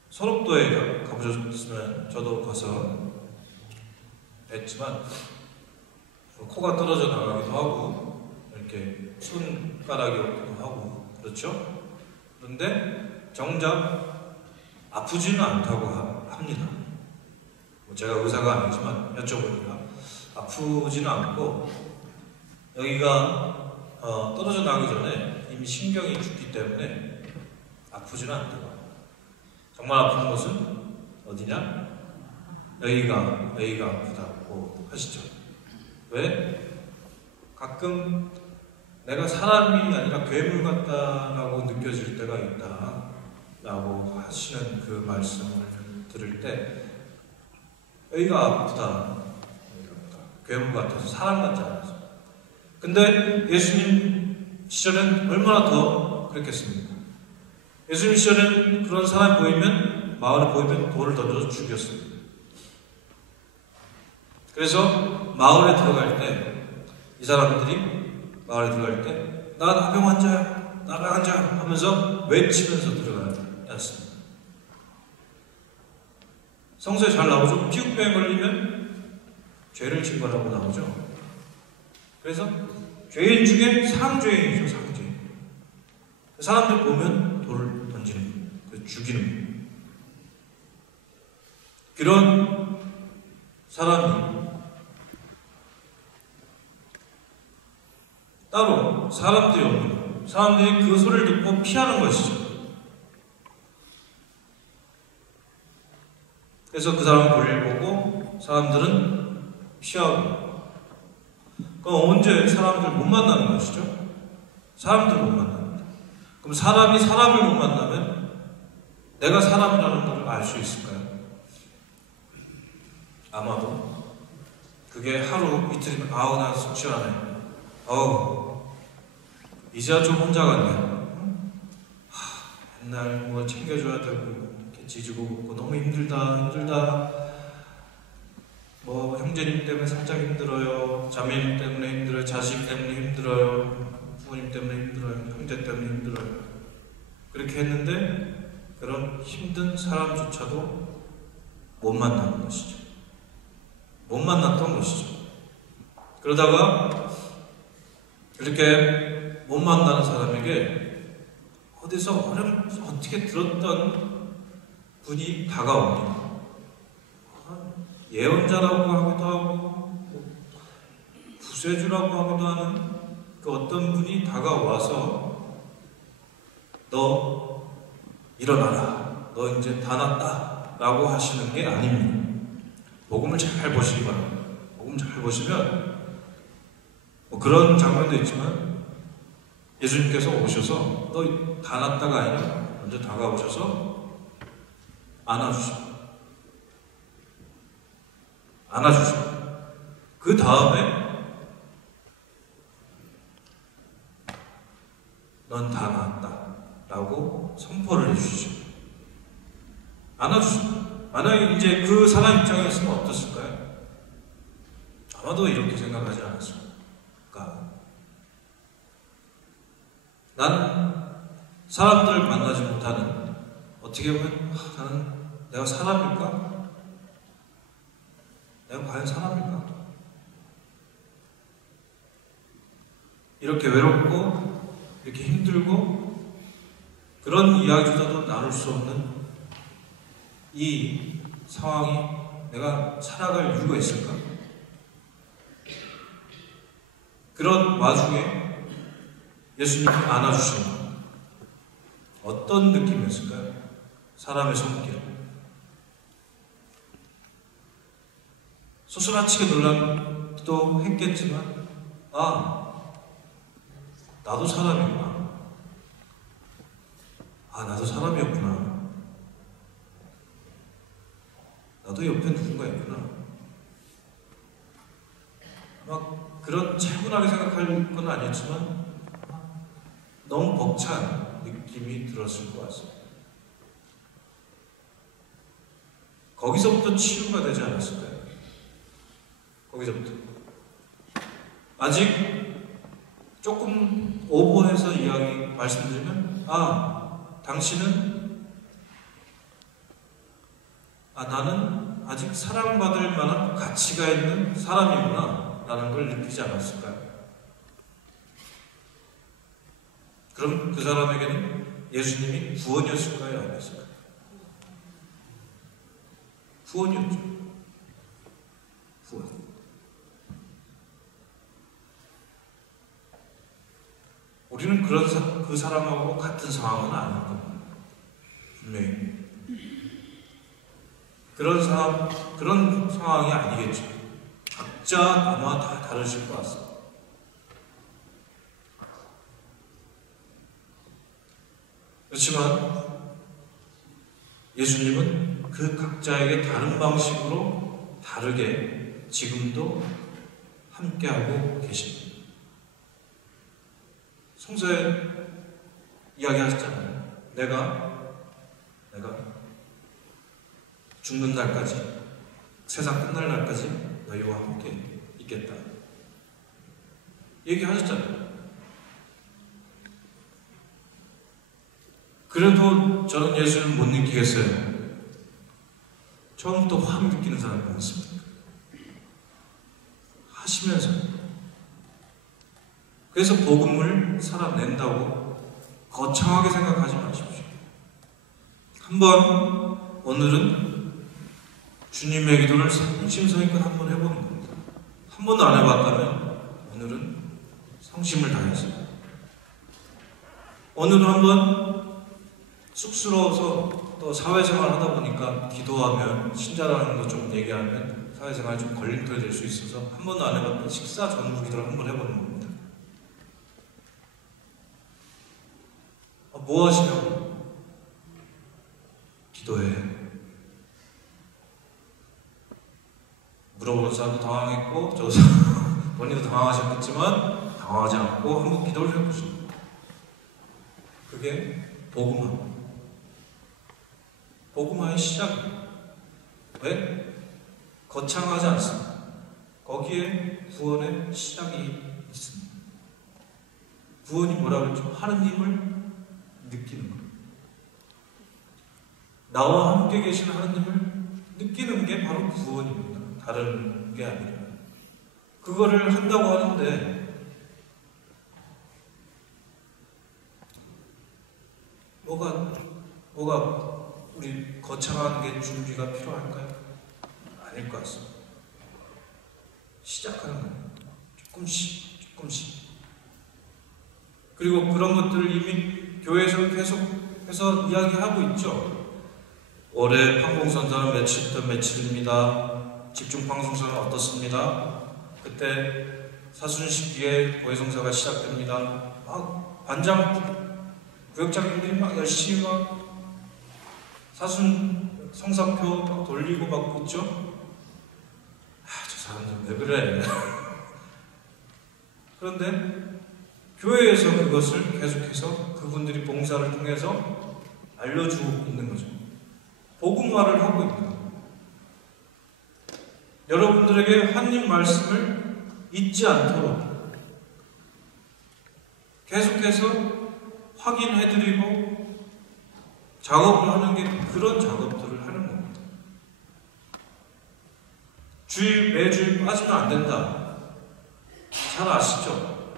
소록도에 가보셨으면 저도 가서 뵀지만 코가 떨어져 나가기도 하고 이렇게 손가락이 없기도 하고 그렇죠? 그런데 정작 아프지는 않다고 합니다. 제가 의사가 아니지만 여쭤보니까 아프지는 않고 여기가 떨어져 나가기 전에 이미 신경이 죽기 때문에 아프지는 않다고 합니다. 정말 아픈 것은 어디냐? 여기가 아프다고 하시죠. 왜? 가끔 내가 사람이 아니라 괴물 같다라고 느껴질 때가 있다라고 하시는 그 말씀을 들을 때 여기가 아프다. 괴물 같아서 사람 같지 않아서. 근데 예수님 시절엔 얼마나 더 그랬겠습니까? 예수님 시절엔 그런 사람이 보이면, 마을에 보이면 돌을 던져서 죽였습니다. 그래서 마을에 들어갈 때, 이 사람들이 마을에 들어갈 때, 나 나병 환자야, 나병 환자야 하면서 외치면서 들어가야 했습니다. 성서에 잘 나오죠? 피부병에 걸리면 죄를 진 거라고 나오죠? 그래서 죄인 중에 상죄인이죠, 상죄인. 사람들 보면 돌을 던지는 거예요. 죽이는 거예요. 그런 사람이 따로 사람들이 없는 거예요. 사람들이 그 소리를 듣고 피하는 것이죠. 그래서 그 사람 볼일 보고 사람들은 피하고. 그럼 언제 사람들 못 만나는 것이죠? 사람들 못 만납니다. 그럼 사람이 사람을 못 만나면 내가 사람이라는 걸 알 수 있을까요? 아마도 그게 하루 이틀이면 아우 나 속 시원하네. 이제야 좀 혼자 갔네. 맨날 뭐 챙겨줘야 되고 이렇게 지지고 볶고 너무 힘들다. 뭐 형제님 때문에 살짝 힘들어요. 자매님 때문에 힘들어요. 자식 때문에 힘들어요. 부모님 때문에 힘들어요. 형제 때문에 힘들어요. 그렇게 했는데 그런 힘든 사람조차도 못 만나는 것이죠. 못 만났던 것이죠. 그러다가 이렇게 못 만나는 사람에게 어디서 어떻게 들었던 분이 다가옵니다. 예언자라고 하기도 하고 구세주라고 하기도 하는 그 어떤 분이 다가와서 너 일어나라. 너 이제 다 났다. 라고 하시는 게 아닙니다. 복음을 잘 보시기 바랍니다. 복음 잘 보시면 뭐 그런 장면도 있지만 예수님께서 오셔서 너 다 났다가 아니라 먼저 다가오셔서 안아주십니다. 그 다음에 넌 다 나았다 라고 선포를 해주시죠. 안아주십니다. 만약에 이제 그 사람 입장이었으면 어땠을까요? 아마도 이렇게 생각하지 않았을까. 나는 사람들을 만나지 못하는, 어떻게 보면 나는 내가 사람일까? 내가 과연 사람일까? 이렇게 외롭고 이렇게 힘들고 그런 이야기조차도 나눌 수 없는 이 상황이 내가 살아갈 이유가 있을까? 그런 와중에 예수님이 안아주시는 어떤 느낌이었을까요? 사람의 손길. 소스라치게 놀라기도 했겠지만, 나도 사람이구나. 나도 사람이었구나. 나도 옆에 누군가 있구나. 막 그런 차분하게 생각할 건 아니었지만 너무 벅찬 느낌이 들었을 것 같습니다. 거기서부터 치유가 되지 않았을까요? 거기서부터. 아직 조금 오버해서 말씀드리면, 당신은, 나는 아직 사랑받을 만한 가치가 있는 사람이구나 라는 걸 느끼지 않았을까요? 그럼 그 사람에게는 예수님이 구원이었을까요? 아니었을까요? 구원이었죠. 구원. 우리는 그 사람하고 같은 상황은 아닐 겁니다. 분명히. 그런 상황이 아니겠죠. 각자 아마 다 다르실 것 같습니다. 그렇지만 예수님은 그 각자에게 다른 방식으로 다르게 지금도 함께하고 계십니다. 성서에 이야기하셨잖아요. 내가 죽는 날까지, 세상 끝날 날까지 너희와 함께 있겠다. 얘기하셨잖아요. 그래도 저는 예수를 못 느끼겠어요. 처음부터 확 느끼는 사람이 많습니다. 하시면서. 그래서 복음을 살아낸다고 거창하게 생각하지 마십시오. 한번 오늘은 주님의 기도를 성심성의껏 한번 해보는 겁니다. 한 번도 안 해봤다면 오늘은 성심을 다해서, 오늘은 한번 쑥스러워서 또 사회생활 하다 보니까 기도하면, 신자라는 거 좀 얘기하면 사회생활이 좀 걸림돌이 될 수 있어서 한 번도 안 해봤던 식사 전후 기도를 한번 해보는 겁니다. 뭐 하시냐고? 기도해. 물어보는 사람도 당황했고, 본인도 당황하셨겠지만 당황하지 않고 한번 기도를 해보십니다. 그게 복음화의 시작입니다. 왜? 거창하지 않습니다. 거기에 구원의 시작이 있습니다. 구원이 뭐라고 그랬죠? 하느님을 느끼는 것. 나와 함께 계신 하느님을 느끼는 게 바로 구원입니다. 다른 게 아니라. 그거를 한다고 하는데 뭐가 우리 거창한 게 준비가 필요할까요? 아닐 것 같습니다. 시작하는 거예요. 조금씩. 그리고 그런 것들을 이미 교회에서 계속해서 이야기하고 있죠. 올해 판공선사는 며칠부터 며칠입니다. 집중방송사는 어떻습니다. 그때 사순식기에 고해성사가 시작됩니다. 반장 구역장님들이 막 열심히 사순 성사표 막 돌리고 막 있죠. 저 사람들 왜 그래? 그런데 교회에서 그것을 계속해서 그분들이 봉사를 통해서 알려주고 있는 거죠. 복음화를 하고 있는 거예요. 여러분들에게 하나님 말씀을 잊지 않도록 계속해서 확인해드리고 작업을 하는 게 그런 작업들을 하는 겁니다. 매주일 빠지면 안 된다. 잘 아시죠?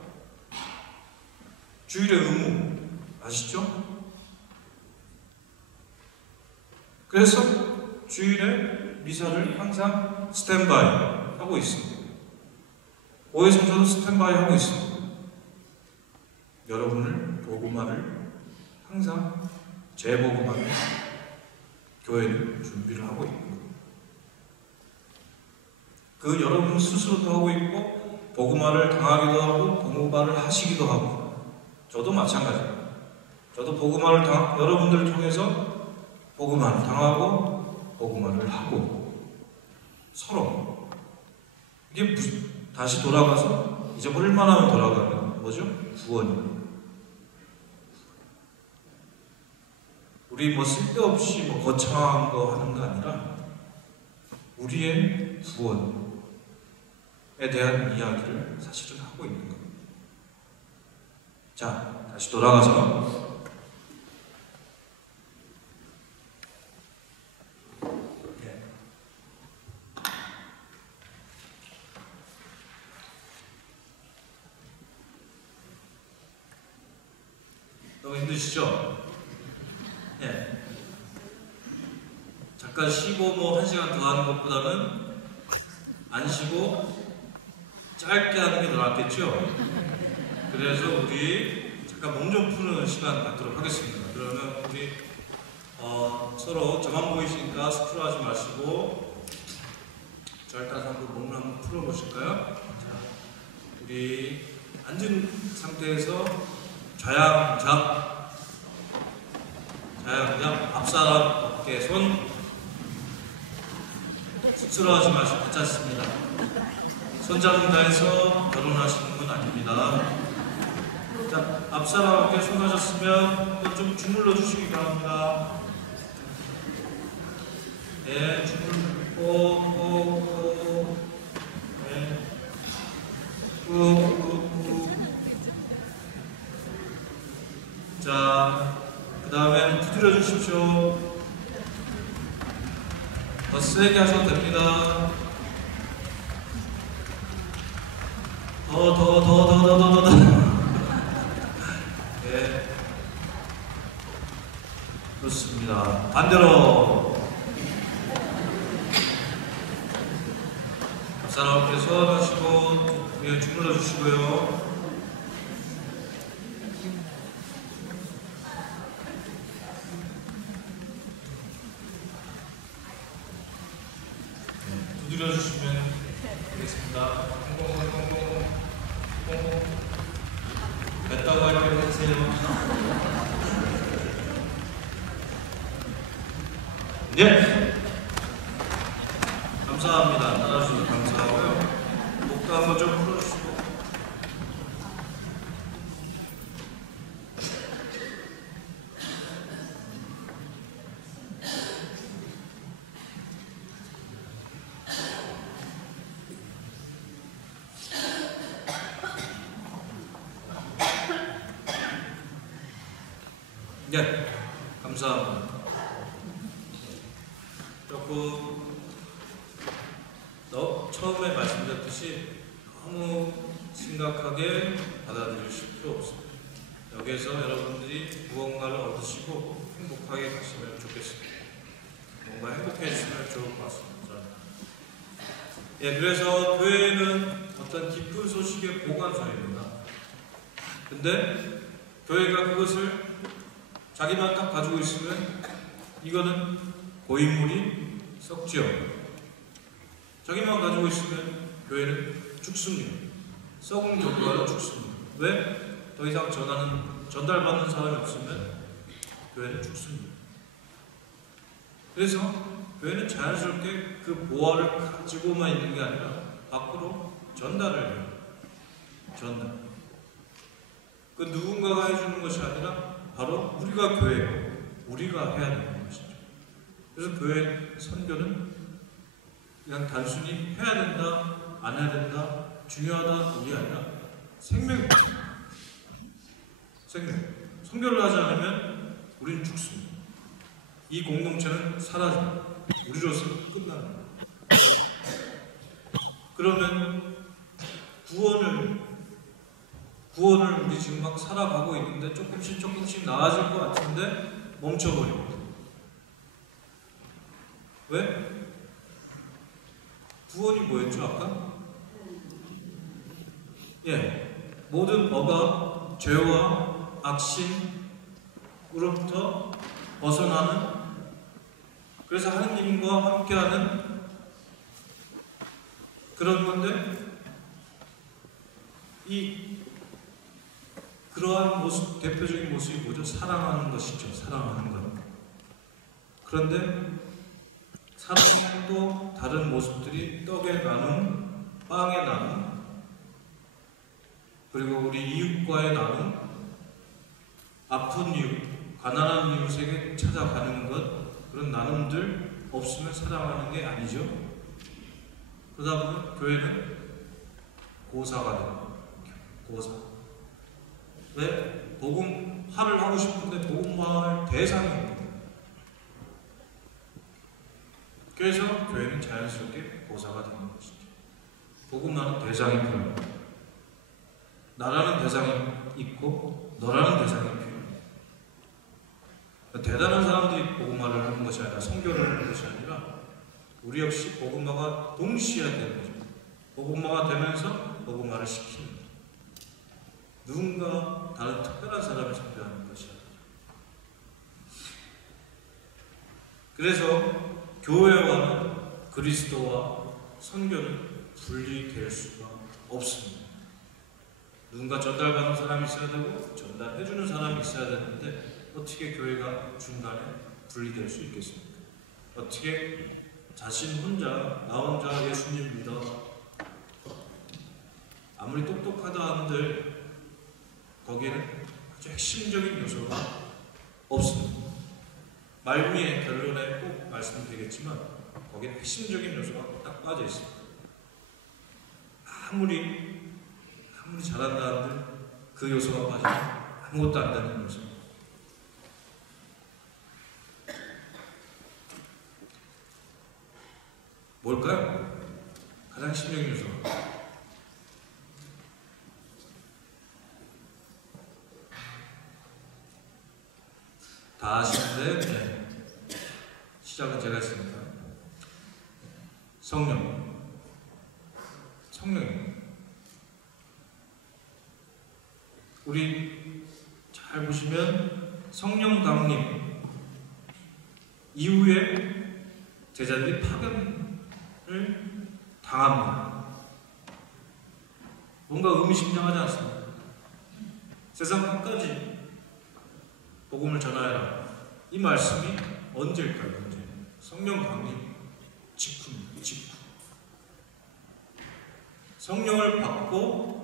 주일의 의무 아시죠? 그래서 주일에 미사를 항상 스탠바이 하고 있습니다. 고해성 저도 스탠바이 하고 있습니다. 여러분을 복음화를 항상 재복음화를 교회는 준비를 하고 있는 거예요. 그 여러분 스스로도 하고 있고 복음화를 당하기도 하고 복음화를 하시기도 하고 저도 마찬가지입니다. 저도 복음화를 여러분들을 통해서 복음화를 당하고 복음화를 하고 서로 이게 다시 돌아가서 잊어버릴 만하면 돌아가면 뭐죠? 구원입니다. 우리 뭐 쓸데없이 뭐 거창한 거 하는 거 아니라 우리의 구원에 대한 이야기를 사실은 하고 있는 겁니다. 자, 다시 돌아가서 너무 힘드시죠? 예. 잠깐 쉬고 뭐 1시간 더 하는 것보다는 안 쉬고 짧게 하는 게 더 낫겠죠? 그래서 우리 잠깐 몸 좀 푸는 시간 갖도록 하겠습니다. 그러면 우리 서로 저만 보이시니까 스크롤하지 마시고 저 일단 한번 몸을 한번 풀어보실까요? 자, 우리 앉은 상태에서 좌양좌 앞사람 어깨 손 쑥스러워하지 마시고 괜찮습니다. 손잡는다 해서 결혼하시는 분 아닙니다. 자, 앞사람 어깨 손 하셨으면 좀 주물러 주시기 바랍니다. 네, 주물러 네. 자, 그 다음에 두드려 주십시오. 더 세게 하셔도 됩니다. 더. 네. 좋습니다. 반대로. 앞사람 앞에 손 하시고, 위에 주물러 주시고요. 두드려 주시면 되겠습니다. 됐다고 할 때 해주세요. 네. 감사합니다. 따라주셔서 감사하고요. 목도 한번 좀 풀어주시고. 네, 감사합니다. 조금 처음에 말씀드렸듯이 너무 심각하게 받아들이실 필요 없습니다. 여기에서 여러분들이 무언가를 얻으시고 행복하게 가시면 좋겠습니다. 뭔가 행복해지시면 좋을 것 같습니다. 예, 그래서 교회는 어떤 깊은 소식의 보관소입니다. 근데 교회가 그것을 자기만 딱 가지고 있으면 이거는 고인물이 썩지요. 자기만 가지고 있으면 교회는 죽습니다. 썩은 교회가 죽습니다. 왜? 더 이상 전달받는 사람이 없으면 교회는 죽습니다. 그래서 교회는 자연스럽게 그 보화를 가지고만 있는 게 아니라 밖으로 전달을 해요. 전달. 그 누군가가 해주는 것이 아니라 바로 우리가 교회예요. 우리가 해야 되는 것이죠. 그래서 교회 선교는 그냥 단순히 해야 된다, 안 해야 된다, 중요하다, 이게 아니라 생명입니다. 생명. 선교를 하지 않으면 우리는 죽습니다. 이 공동체는 사라집니다. 우리로서 끝납니다. 그러면 구원을 우리 지금 막 살아가고 있는데 조금씩 나아질 것 같은데 멈춰버립니다. 왜? 구원이 뭐였죠 아까? 모든 억압, 죄와 악신으로부터 벗어나는, 그래서 하느님과 함께하는 그런 건데, 그러한 모습, 대표적인 모습이 뭐죠? 사랑하는 것이죠. 사랑하는 것. 그런데 사랑의 또 다른 모습들이 떡의 나눔, 빵의 나눔, 그리고 우리 이웃과의 나눔, 아픈 이웃, 가난한 이웃에게 찾아가는 것, 그런 나눔들 없으면 사랑하는 게 아니죠. 그러다 보면 교회는 고사가 되는 거예요. 고사. 왜? 복음화를 하고 싶은데 복음화할 대상이 없는 거예요. 그래서 교회는 자연스럽게 고사가 되는 것이죠. 복음화는 대상이 필요합니다. 나라는 대상이 있고 너라는 대상이 필요합니다. 대단한 사람들이 복음화를 하는 것이 아니라, 선교를 하는 것이 아니라 우리 역시 복음화가 동시에 되는 거죠. 복음화가 되면서 복음화를 시키는 거죠. 누군가 다른 특별한 사람을 선교하는 것이 아니라. 그래서 교회와는, 그리스도와 선교는 분리될 수가 없습니다. 누군가 전달받는 사람이 있어야 되고 전달해주는 사람이 있어야 되는데, 어떻게 교회가 중간에 분리될 수 있겠습니까? 어떻게 자신 혼자, 나 혼자 예수님 믿어, 아무리 똑똑하다 한들 거기에는 아주 핵심적인 요소가 없습니다. 말미의 결론에 꼭 말씀드리겠지만 거기에 핵심적인 요소가 딱 빠져 있습니다. 아무리 잘한다 한들 그 요소가 빠지면 아무것도 안 되는 요소. 뭘까요? 가장 핵심적인 요소. 다 아시는데, 시작은 제가 했습니다. 성령입니다. 우리 잘 보시면 성령 강림 이후에 제자들이 파견을 당합니다. 뭔가 의미심장하지 않습니까? 세상 끝까지 복음을 전하여라. 이 말씀이 언제일까요? 언제? 성령 강림 직후입니다. 직후. 성령을 받고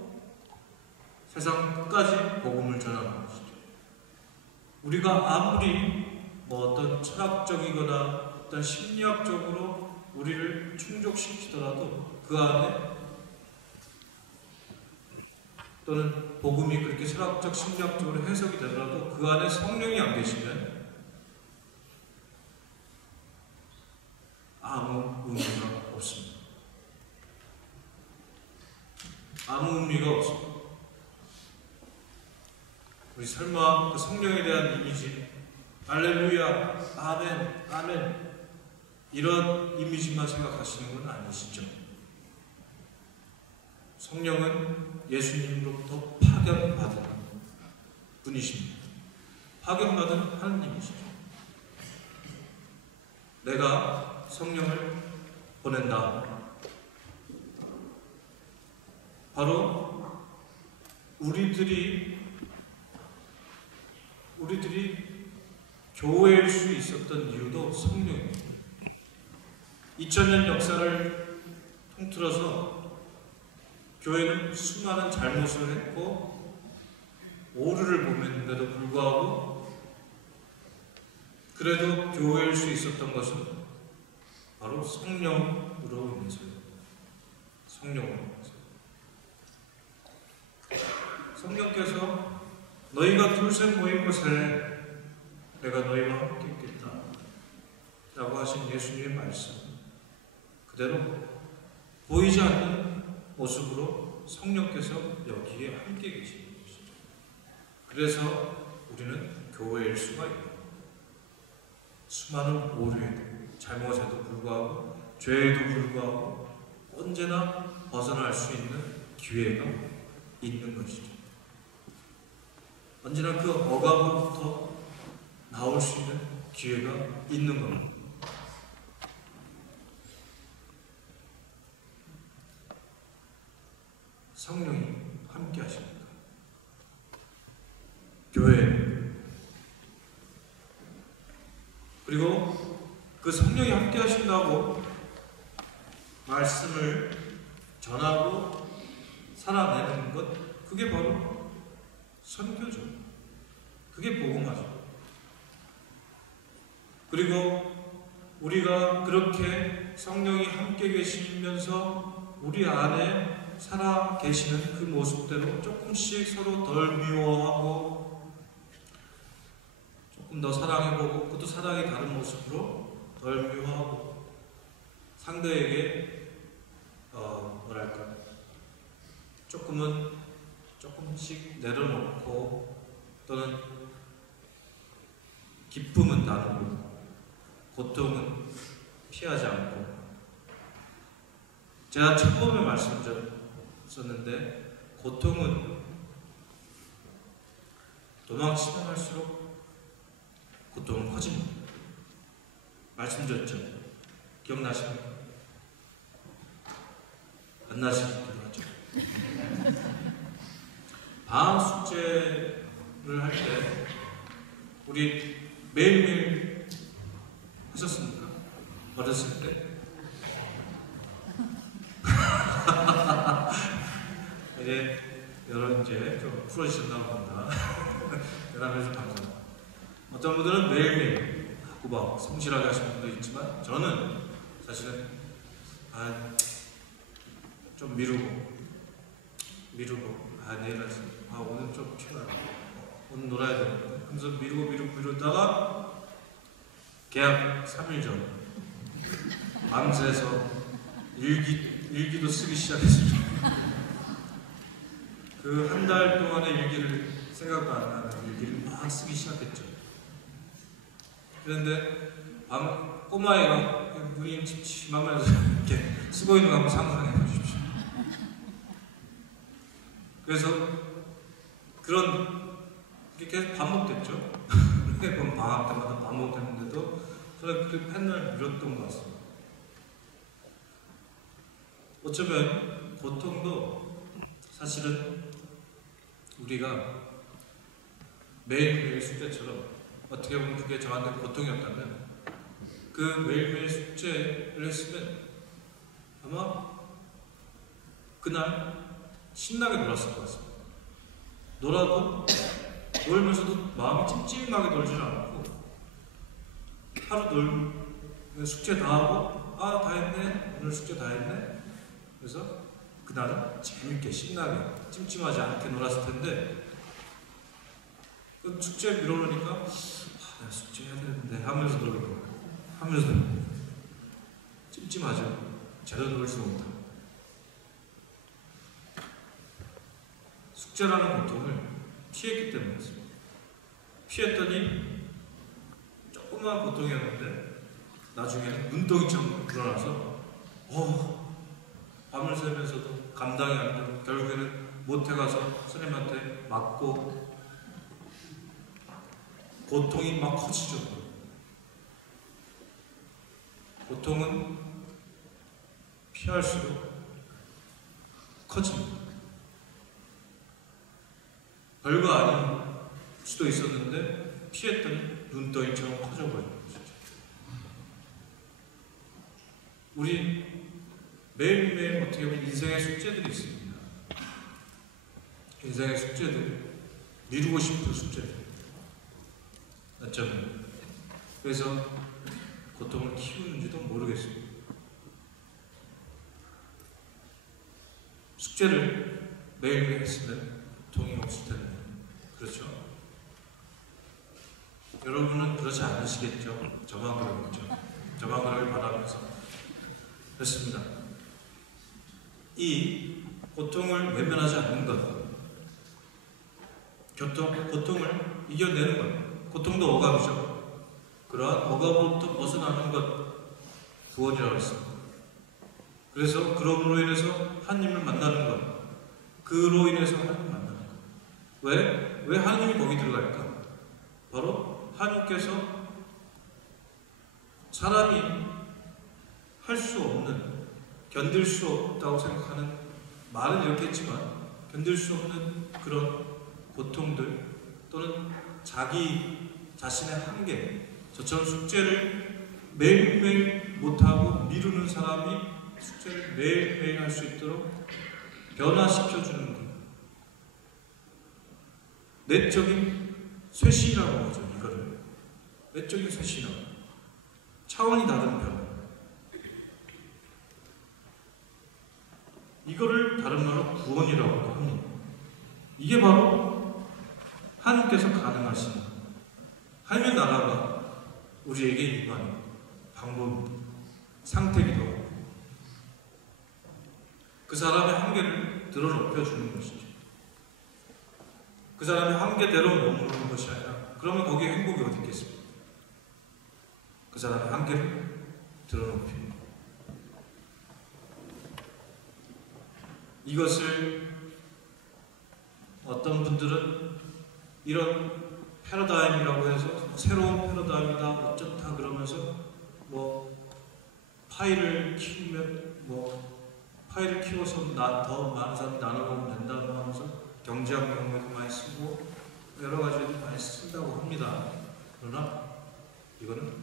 세상 끝까지 복음을 전하는 것이죠. 우리가 아무리 어떤 철학적이거나 어떤 심리학적으로 우리를 충족시키더라도 그 안에, 또는 복음이 그렇게 철학적, 심리학적으로 해석이 되더라도 그 안에 성령이 안 계시면 아무 의미가 없습니다. 아무 의미가 없습니다. 우리 설마 그 성령에 대한 이미지, 할렐루야, 아멘, 아멘, 이런 이미지만 생각하시는 건 아니시죠? 성령은 예수님으로부터 파견받은 분이십니다. 파견받은 하나님이시죠. 내가 성령을 보낸다. 바로 우리들이 교회일 수 있었던 이유도 성령입니다. 2000년 역사를 통틀어서 교회는 수많은 잘못을 했고 오류를 범했는데도 불구하고 그래도 교회일 수 있었던 것은 바로 성령으로 인해서요. 성령으로 인해서. 성령께서 너희가 둘셋 모인 곳에 내가 너희와 함께 있겠다 라고 하신 예수님의 말씀 그대로 보이지 않는 모습으로 성령께서 여기에 함께 계시는 것이죠. 그래서 우리는 교회일 수가 있고 수많은 오류에도 잘못에도 불구하고 죄에도 불구하고 언제나 벗어날 수 있는 기회가 있는 것이죠. 언제나 그 억압으로부터 나올 수 있는 기회가 있는 겁니다. 성령이 함께 하십니다. 교회 그리고 그 성령이 함께 하신다고 말씀을 전하고 살아내는 것, 그게 바로 선교죠. 그게 복음화죠. 그리고 우리가 그렇게 성령이 함께 계시면서 우리 안에 살아 계시는 그 모습대로 조금씩 서로 덜 미워하고 조금 더 사랑해보고 그것도 사랑의 다른 모습으로 덜 미워하고 상대에게 뭐랄까 조금씩 내려놓고 또는 기쁨은 나누고 고통은 피하지 않고 제가 처음에 말씀드렸었는데 고통은 도망치면 할수록 고통은 커집니다. 말씀드렸죠? 기억나십니까? 안 나시기도 하죠. 방학 숙제를 할 때 우리 매일매일 하셨습니까? 어렸을 때? 이제 여러 이제 좀 풀어주셨나 봅니다. 대단해서 감사합니다. 어떤 분들은 매일매일 꾸벅 성실하게 하시는 분도 있지만 저는 사실은 좀 미루고 내일 하지 오늘 좀 피곤하고 오늘 놀아야 되는데 그래서 미루다가 계약 3일 전 밤새서 일기도 쓰기 시작했습니다. 그 한 달 동안의 일기를 생각도 안 나는 일기를 막 쓰기 시작했죠. 그런데 꼬마애가 눈이 침침하면서 이렇게 쓰고 있는 거 한번 상상해 보십시오. 그래서 이렇게 계속 반복됐죠. 매번 방학 때마다 반복됐는데도 저는 그 펜을 밀었던 것 같습니다. 어쩌면 고통도 사실은 우리가 매일매일 숙제처럼 어떻게 보면 그게 저한테 고통이었다면 그 매일매일 숙제를 했으면 아마 그날 신나게 놀았을 것 같습니다. 놀면서도 마음이 찜찜하게 놀지는 않고 하루 숙제 다 하고 다 했네 오늘 숙제 다 했네 그래서 그날은 재밌게 신나게 찜찜하지 않게 놀았을 텐데 그 숙제 미뤄놓으니까 내가 숙제 해야 되는데 하면서 놀고 하면서 찜찜하죠. 제대로 놀 수 없다. 숙제라는 고통을 피했기 때문이었습니다. 피했더니 조그만 고통이었는데 나중에는 눈덩이처럼 불어나서 밤을 새면서도 감당이 안 되고 결국에는 못해가서 선생님한테 맞고 고통이 막 커지죠. 고통은 피할수록 커집니다. 별거 아닌 수도 있었는데 피했더니 눈덩이처럼 커져버려요. 우리 매일매일 어떻게 보면 인생의 숙제들이 있습니다. 인생의 숙제들, 미루고 싶은 숙제들. 어쩌면 그래서 고통을 키우는지도 모르겠습니다. 숙제를 매일매일 했으면 고통이 없을 텐데 그렇죠? 여러분은 그렇지 않으시겠죠? 저만 그러겠죠? 저만 그러길 바라면서 그렇습니다. 이 고통을 외면하지 않는 것, 고통을 이겨내는 것, 고통도 억압이죠. 그러한 억압으로부터 벗어나는 것, 구원이라고 했습니다. 그래서 그럼으로 인해서 하나님을 만나는 것, 그로 인해서 하나님 만나는 거예요. 왜 하나님이 거기 들어갈까? 바로 하나님께서 사람이 할 수 없는, 견딜 수 없다고 생각하는, 말은 이렇게 했지만 견딜 수 없는 그런 고통들 또는 자기 자신의 한계, 저처럼 숙제를 매일매일 못하고 미루는 사람이 숙제를 매일매일 할 수 있도록 변화시켜주는 것. 내적인 쇄신이라고 하죠. 이거를 내적인 쇄신이라고, 차원이 다른 변화. 이거를 다른 말로 구원이라고도 합니다. 이게 바로 하나님께서 가능하신 하나님의 나라가 우리에게 임하는 방법입니다. 상태이기도 하고 그 사람의 한계를 드러높여주는 것이죠. 그 사람의 한계대로 머무르는 것이 아니라, 그러면 거기에 행복이 어디 있겠습니까? 그 사람의 한계를 드러높이는 것. 이것을 어떤 분들은 이런 패러다임이라고 해서 새로운 패러다임이다 어쩌다 그러면서 파이를 키워서 더 많은 사람이 나눠먹으면 된다고 하면서 경제학 용어도 많이 쓰고 여러 가지도 많이 쓴다고 합니다. 그러나 이거는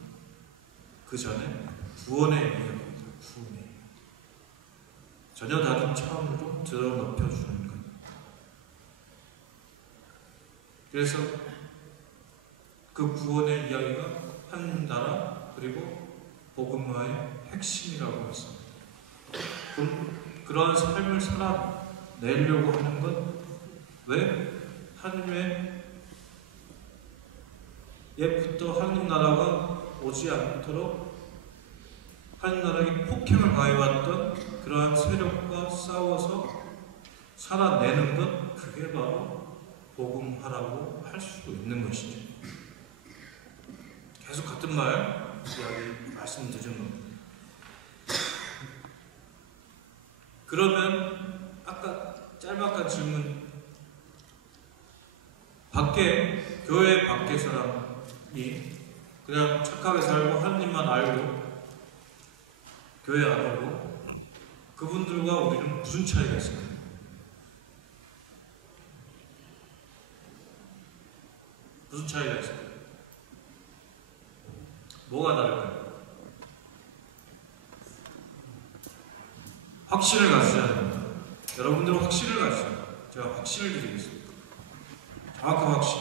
그 전에 구원의 의미입니다. 구원의 의미. 전혀 다른 차원으로 드러높여주는 것. 그래서 그 구원의 이야기가 하나님 나라 그리고 복음화의 핵심이라고 했습니다. 그런 삶을 살아내려고 하는 건 왜? 하나님의 옛부터 하나님 나라가 오지 않도록 하나님 나라에 폭행을 가해왔던 그러한 세력과 싸워서 살아내는 것, 그게 바로 복음화라고 할 수도 있는 것이죠. 계속 같은 이야기 말씀드리는 겁니다. 그러면 아까 짤막한 질문, 교회 밖에 사람이 그냥 착하게 살고 하나님만 알고 교회 안 오고, 그분들과 우리는 무슨 차이가 있을까요? 무슨 차이가 있을까요? 뭐가 다를까요? 확신을 가지셔야 됩니다. 여러분들은 확신을 가지셔야. 제가 확신을 드리겠습니다. 정확한 확신.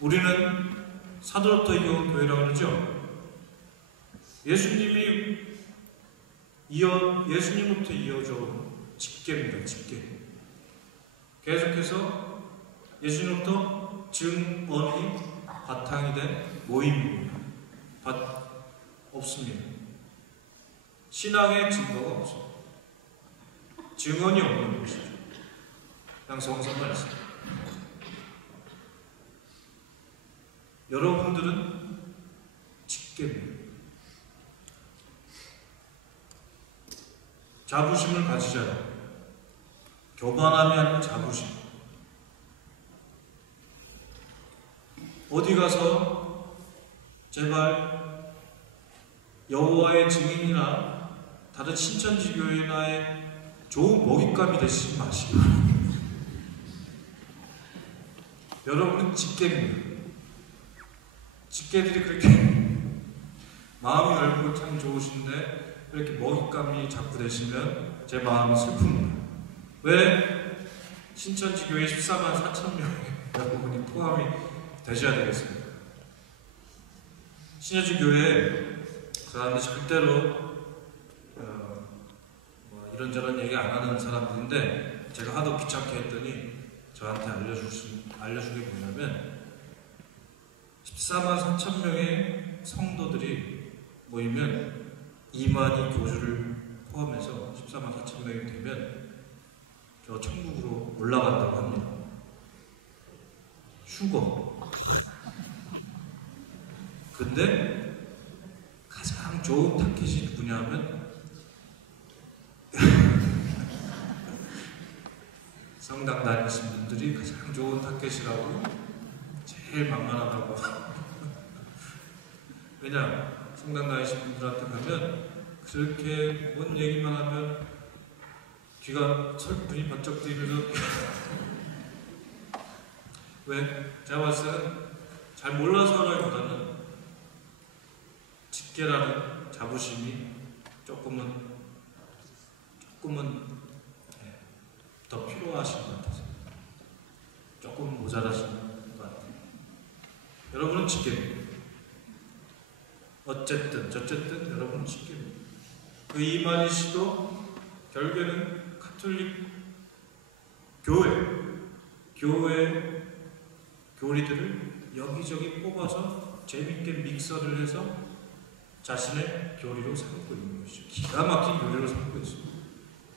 우리는 사도로부터 이어온 교회라고 그러죠. 예수님부터 이어져 온 직계입니다. 직계. 계속해서 예수님부터 증언이 바탕이 된 모임입니다. 없습니다. 신앙의 증거가 없습니다. 증언이 없는 것이죠. 그냥 성서만 있습니다. 여러분들은 직계입니다. 자부심을 가지자요. 교만함이 아닌 자부심. 어디 가서 제발 여호와의 증인이나 다른 신천지 교회나의 좋은 먹잇감이 되시지 마시고 여러분은 직계입니다. 직계들이 그렇게 마음이 넓고 참 좋으신데 이렇게 먹잇감이 자꾸 되시면 제 마음이 슬픕니다. 왜? 신천지 교회 14만 4천 명의 여러분이 포함이 되셔야 되겠습니까? 신천지 교회에 사람들이 절대로 이런저런 얘기 안 하는 사람들인데, 제가 하도 귀찮게 했더니 저한테 알려준 게 뭐냐면 14만 4천 명의 성도들이 모이면 이만희 교주를 포함해서 14만 4천 명이 되면 저 천국으로 올라간다고 합니다. 휴거. 근데 가장 좋은 타깃이 누구냐면 성당 다니신 분들이 가장 좋은 타켓이라고, 제일 만만하다고. 왜냐, 성당 다니신 분들한테 가면 그렇게 뭔 얘기만 하면 귀가 눈이 번쩍 뜨이면서 왜? 제가 봤을 때는 잘 몰라서라기보다는 직계라는 자부심이 조금은 더 필요하신 것 같아서 조금 모자라신 것 같아요. 여러분은 직계입니다. 어쨌든 여러분은 직계입니다. 그 이만희 씨도 결국에는 카톨릭 교회 교리들을 여기저기 뽑아서 재밌게 믹서를 해서 자신의 교리로 삼고 있는 것이죠. 기가 막힌 교리로 삼고 있습니다.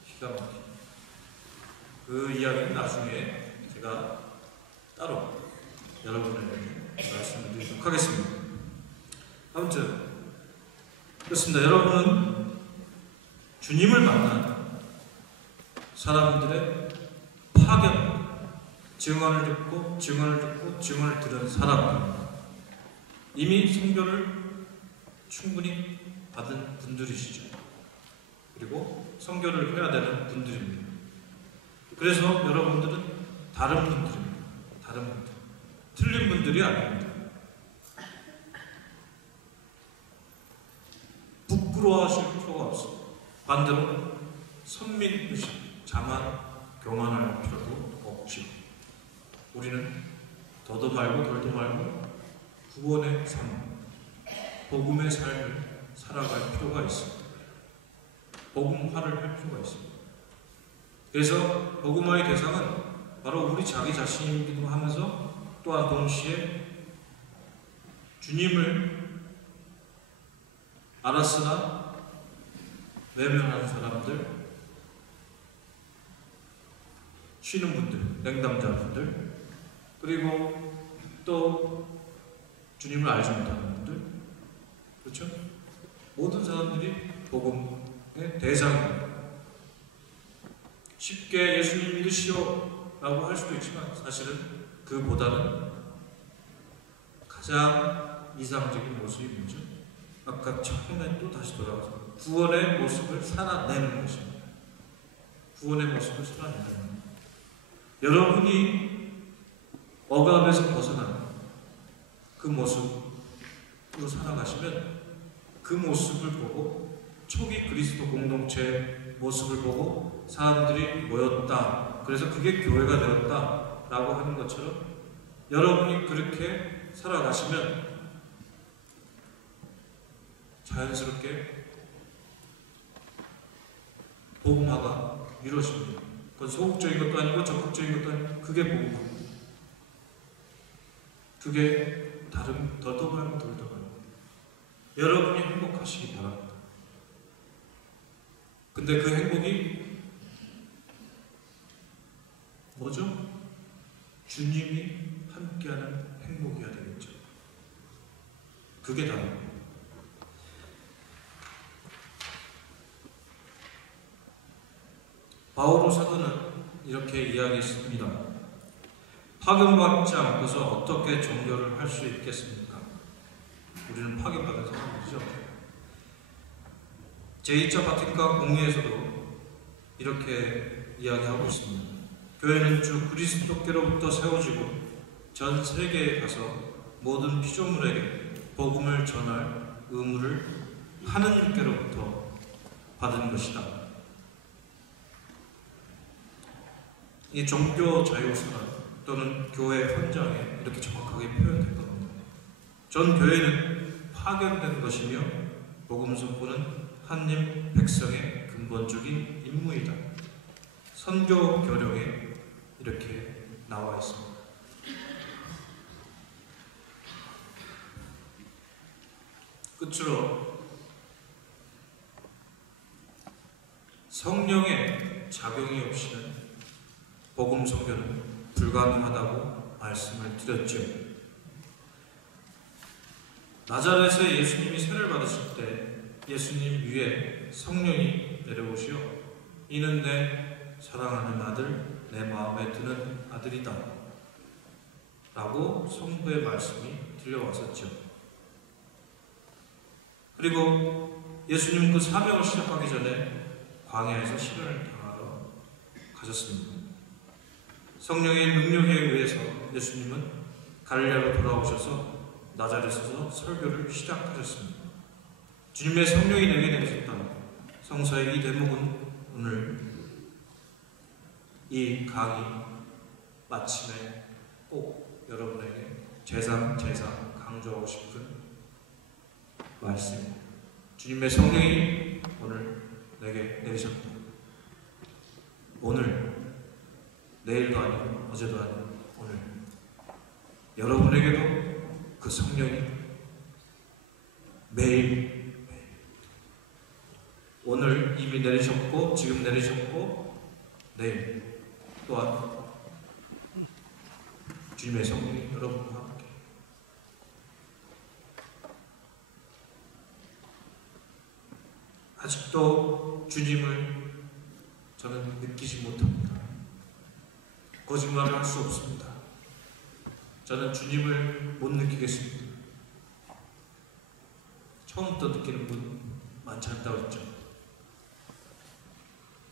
기가 막힌. 그 이야기는 나중에 제가 따로 여러분에게 말씀드리도록 하겠습니다. 아무튼 그렇습니다. 여러분은 주님을 만난 사람들의 파견, 증언을 듣고 증언을 들은 사람들, 이미 선교를 충분히 받은 분들이시죠. 그리고 선교를 해야 되는 분들입니다. 그래서 여러분들은 다른 분들입니다. 다른 분들. 틀린 분들이 아닙니다. 부끄러워하실 필요가 없습니다. 반대로 선민의식, 자만, 교만할 필요도 없죠. 우리는 더도 말고 덜도 말고 구원의 삶, 복음의 삶을 살아갈 필요가 있습니다. 복음화를 할 필요가 있습니다. 그래서 복음화의 대상은 바로 우리 자기 자신이기도 하면서 또한 동시에 주님을 알았으나 외면하는 사람들, 쉬는 분들, 냉담자분들, 그리고 또 주님을 알지 못하는 분들, 그렇죠? 모든 사람들이 복음의 대상입니다. 쉽게 예수님 믿으시오 라고 할 수도 있지만 사실은 그보다는 가장 이상적인 모습이 뭐죠? 아까 처음에 또 다시 돌아가서 구원의 모습을 살아내는 것입니다. 구원의 모습을 살아내는 것. 여러분이 억압에서 벗어나는 그 모습으로 살아가시면 그 모습을 보고 초기 그리스도 공동체의 모습을 보고 사람들이 모였다. 그래서 그게 교회가 되었다. 라고 하는 것처럼 여러분이 그렇게 살아가시면 자연스럽게 복음화가 이루어집니다. 그건 소극적인 것도 아니고 적극적인 것도 아니고 그게 복음화입니다. 그게 더도 말고 덜도 말고 여러분이 행복하시기 바랍니다. 근데 그 행복이 뭐죠? 주님이 함께하는 행복이어야 되겠죠. 그게 다릅니다. 바오로 사도는 이렇게 이야기했습니다. 파견받지 않고서 어떻게 종교를 할 수 있겠습니까? 우리는 파견받은 사람이죠. 제2차 바티칸 공의에서도 이렇게 이야기하고 있습니다. 교회는 주 그리스도께로부터 세워지고 전 세계에 가서 모든 피조물에게 복음을 전할 의무를 하느님께로부터 받은 것이다. 이 종교 자유선언 또는 교회 헌장에 이렇게 정확하게 표현된 겁니다. 전 교회는 파견된 것이며 복음 선포는 하느님 백성의 근본적인 임무이다. 선교 교령에 이렇게 나와 있습니다. 끝으로 성령의 작용이 없이는 복음 선교는 불가능하다고 말씀을 드렸죠. 나자렛에 예수님이 세를 받으실 때 예수님 위에 성령이 내려오시어 이는 내 사랑하는 아들 내 마음에 드는 아들이다 라고 성부의 말씀이 들려왔었죠. 그리고 예수님은 그 사명을 시작하기 전에 광야에서 시련을 당하러 가셨습니다. 성령의 능력에 의해서 예수님은 갈릴리아로 돌아오셔서 나자렛에서 설교를 시작하셨습니다. 주님의 성령이 내게 내리셨다. 성서의 이 대목은 오늘 이 강의 마침에 꼭 여러분에게 재상 강조하고 싶은 말씀입니다. 주님의 성령이 오늘 내게 내리셨다. 오늘, 내일도 아니고 어제도 아니고 오늘 여러분에게도 그 성령이 매일 오늘 이미 내리셨고 지금 내리셨고 내일 또한 주님의 성령이 여러분과 함께 아직도 주님을 저는 느끼지 못합니다. 거짓말을 할 수 없습니다. 저는 주님을 못 느끼겠습니다. 처음부터 느끼는 분 많지 않다고 했죠.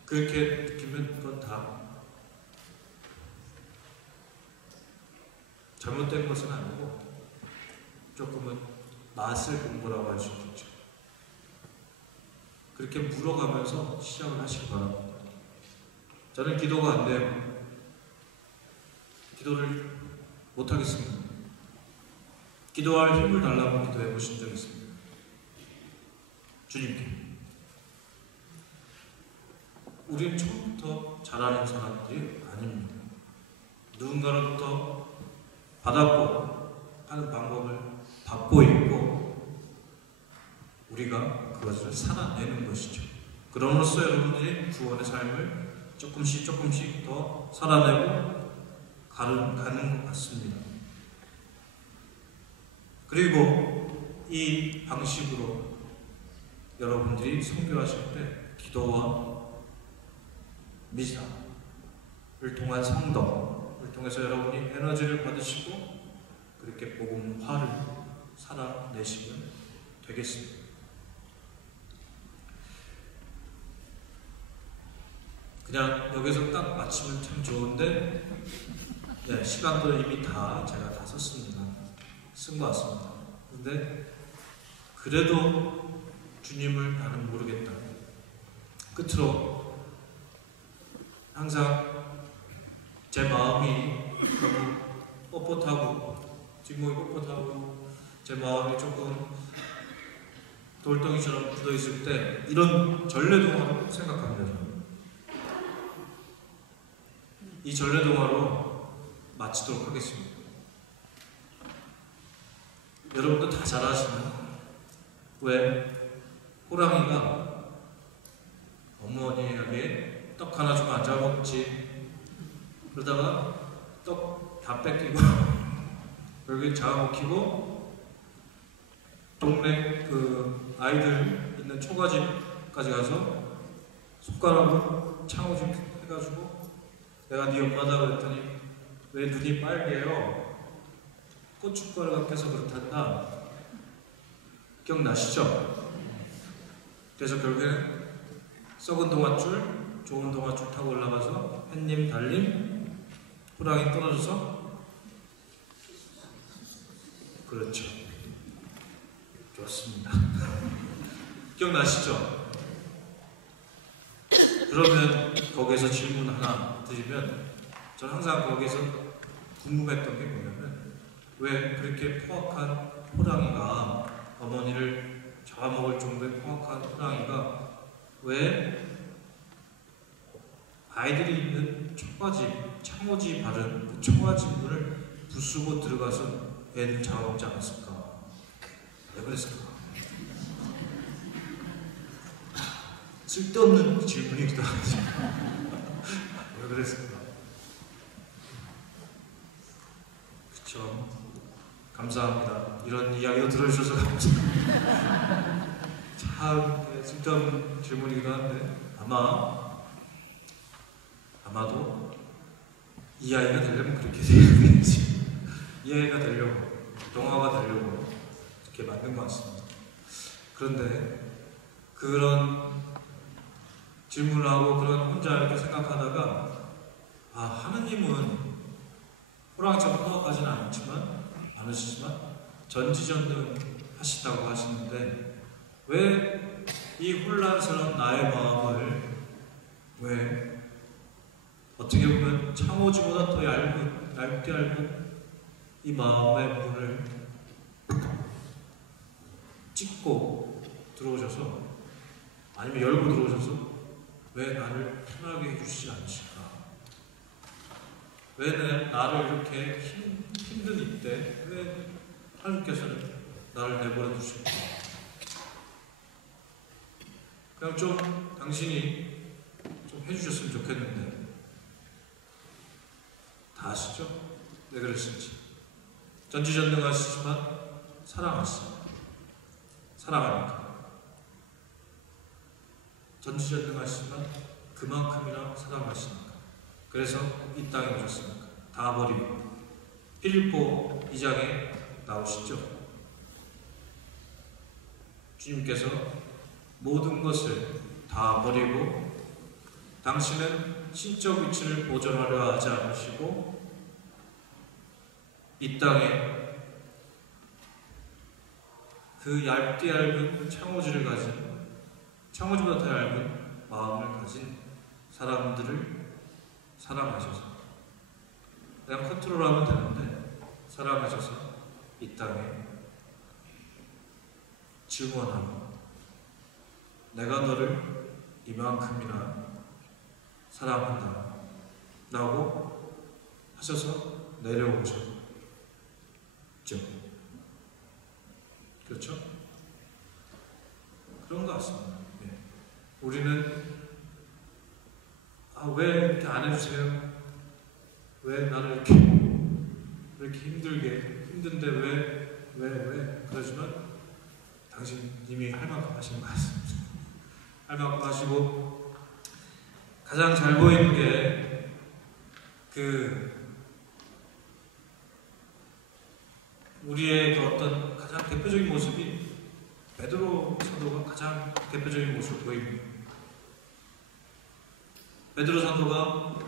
그렇게 느끼면 그건 다 잘못된 것은 아니고 조금은 맛을 본 거라고 할 수 있겠죠. 그렇게 물어가면서 시작을 하시기 바랍니다. 저는 기도가 안 돼요. 기도를 못하겠습니다. 기도할 힘을 달라고 기도해 보신 적 있습니다. 주님께. 우리는 처음부터 잘하는 사람들이 아닙니다. 누군가로부터 받았고 하는 방법을 받고 있고 우리가 그것을 살아내는 것이죠. 그럼으로써 여러분들이 구원의 삶을 조금씩 더 살아내고 가는 것 같습니다. 그리고 이 방식으로 여러분들이 선교하실 때 기도와 미사를 통한 성덕을 통해서 여러분이 에너지를 받으시고 그렇게 복음화를 살아내시면 되겠습니다. 그냥 여기서 딱 마치면 참 좋은데 네, 시간도 이미 제가 다 썼습니다. 쓴 것 같습니다. 근데 그래도 주님을 나는 모르겠다. 끝으로 항상 제 마음이 너무 뻣뻣하고 뒷목이 뻣뻣하고 제 마음이 조금 돌덩이처럼 굳어있을 때 이런 전래동화로 생각합니다. 이 전래동화로 마치도록 하겠습니다. 여러분도 다 잘 아시는 왜 호랑이가 어머니에게 떡 하나 주면 안 잘 먹지 그러다가 떡 다 뺏기고 결국에 잡아먹히고 동네 그 아이들 있는 초가집까지 가서 손가락으로 창호지 해가지고 내가 네 엄마다 그랬더니 왜 눈이 빨개요? 고춧가루가 껴서 그렇단다. 기억나시죠? 그래서 결국에는 썩은 동아줄, 좋은 동아줄 타고 올라가서 햇님, 달님, 호랑이 떨어져서 그렇죠. 좋습니다. 기억나시죠? 그러면 거기에서 질문 하나 드리면 저는 항상 거기에서 궁금했던 게 뭐냐면 왜 그렇게 포악한 호랑이가 어머니를 잡아먹을 정도의 포악한 호랑이가 왜 아이들이 있는 초가집, 창호지 바른 그 초가집 문을 부수고 들어가서 애들 잡아먹지 않았을까? 왜 그랬을까? 쓸데없는 질문이기도 하지. 왜 그랬을까? 그쵸. 감사합니다. 이런 이야기도 들어주셔서 감사합니다. 참 쓸데없는 질문이기도 한데 아마도 이 아이가 되려면 그렇게 돼야지. 이 아이가 되려고, 동화가 되려고 이렇게 만든 것 같습니다. 그런데 그런 질문을 하고 그런 혼자 이렇게 생각하다가 하느님은 호랑이처럼 포악하지는 않으시지만 전지전능 하시다고 하시는데 왜 이 혼란스러운 나의 마음을 왜 어떻게 보면 창호지보다 더 얇게 얇은 이 마음의 문을 찍고 들어오셔서 아니면 열고 들어오셔서 왜 나를 편하게 해주시지 않으실까? 왜 나를 이렇게 힘든 이때 왜 하나님께서는 나를 내버려 두실까? 그냥 좀 당신이 좀 해주셨으면 좋겠는데 다 아시죠? 왜 그러신지. 전지전능하시지만 사랑하십니다. 사랑합니다. 전지전능하시지만 그만큼이나 사랑하시니까. 그래서 이 땅에 오셨으니까. 다 버리고. 필립보 2장에 나오시죠? 주님께서 모든 것을 다 버리고 당신은 신적 위치를 보존하려 하지 않으시고 이 땅에 그 얇디 얇은 창호지를 가진 창호지보다 더 얇은 마음을 가진 사람들을 사랑하셔서 그냥 컨트롤하면 되는데 사랑하셔서 이 땅에 증언하고 내가 너를 이만큼이나 사랑한다 라고 하셔서 내려오셨죠. 그렇죠? 그런 것 같습니다. 네. 우리는 왜 이렇게 안 해주세요? 왜 나를 이렇게 힘든데 왜 그러지만 당신 이미 할 만큼 하신 것 같습니다. 할 만큼 하시고 가장 잘 보이는 게 우리의 그 어떤 가장 대표적인 모습이 베드로 사도가 가장 대표적인 모습을 보입니다. 베드로 사도가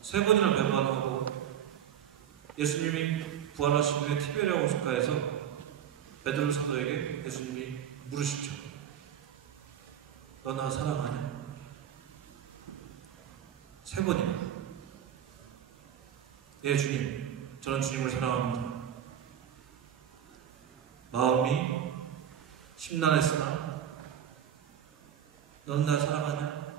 3번이나 배반하고 예수님이 부활하신 후에 티베리아 호숫가에서 베드로 사도에게 예수님이 물으시죠. 너 나 사랑하냐? 3번이나. 예, 주님. 저는 주님을 사랑합니다. 마음이 심란했으나 넌 나 사랑하냐?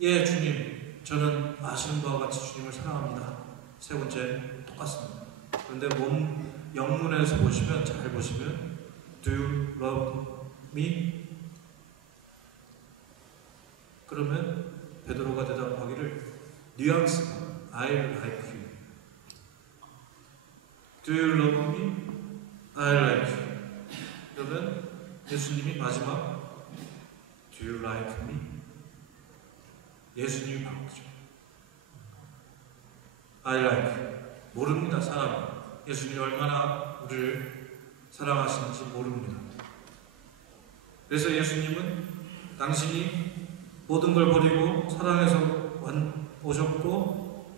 예, 주님. 저는 아시는 바와 같이 주님을 사랑합니다. 3번째 똑같습니다. 그런데 영문에서 보시면 잘 보시면 Do you love me? 그러면 베드로가 대답하기를 뉘앙스가 I like you. Do you love me? I like you. 그러면 예수님이 마지막 Do you like me? 예수님이 바꾸죠. I like you. 모릅니다, 사람이. 예수님이 얼마나 우리를 사랑하시는지 모릅니다. 그래서 예수님은 당신이 모든 걸 버리고 사랑해서 오셨고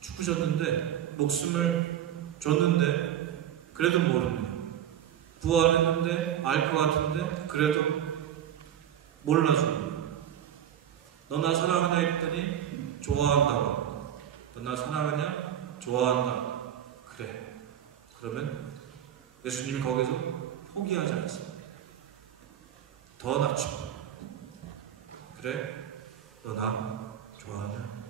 죽으셨는데 목숨을 줬는데 그래도 모릅니다. 부활했는데 알 것 같은데 그래도 몰라줍니다. 너 나 사랑하냐 했더니 좋아한다고. 너 나 사랑하냐? 좋아한다. 그래. 그러면 예수님이 거기서 포기하지 않습니다. 더 낮추고. 그래? 너 나 좋아하냐?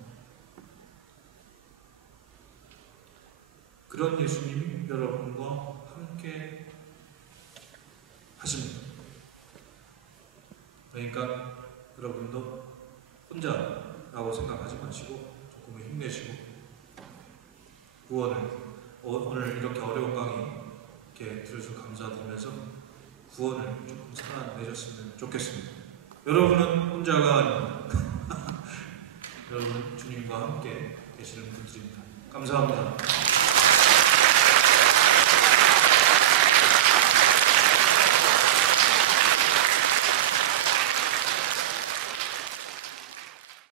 그런 예수님이 여러분과 함께 하십니다. 그러니까 여러분도 혼자라고 생각하지 마시고 조금 힘내시고 구원을 오늘 이렇게 어려운 강의 이렇게 들어주셔서 감사드리면서 구원을 조금 살아내셨으면 좋겠습니다. 여러분은 혼자가 아닙니다. 여러분 주님과 함께 되시는 분들입니다. 감사합니다.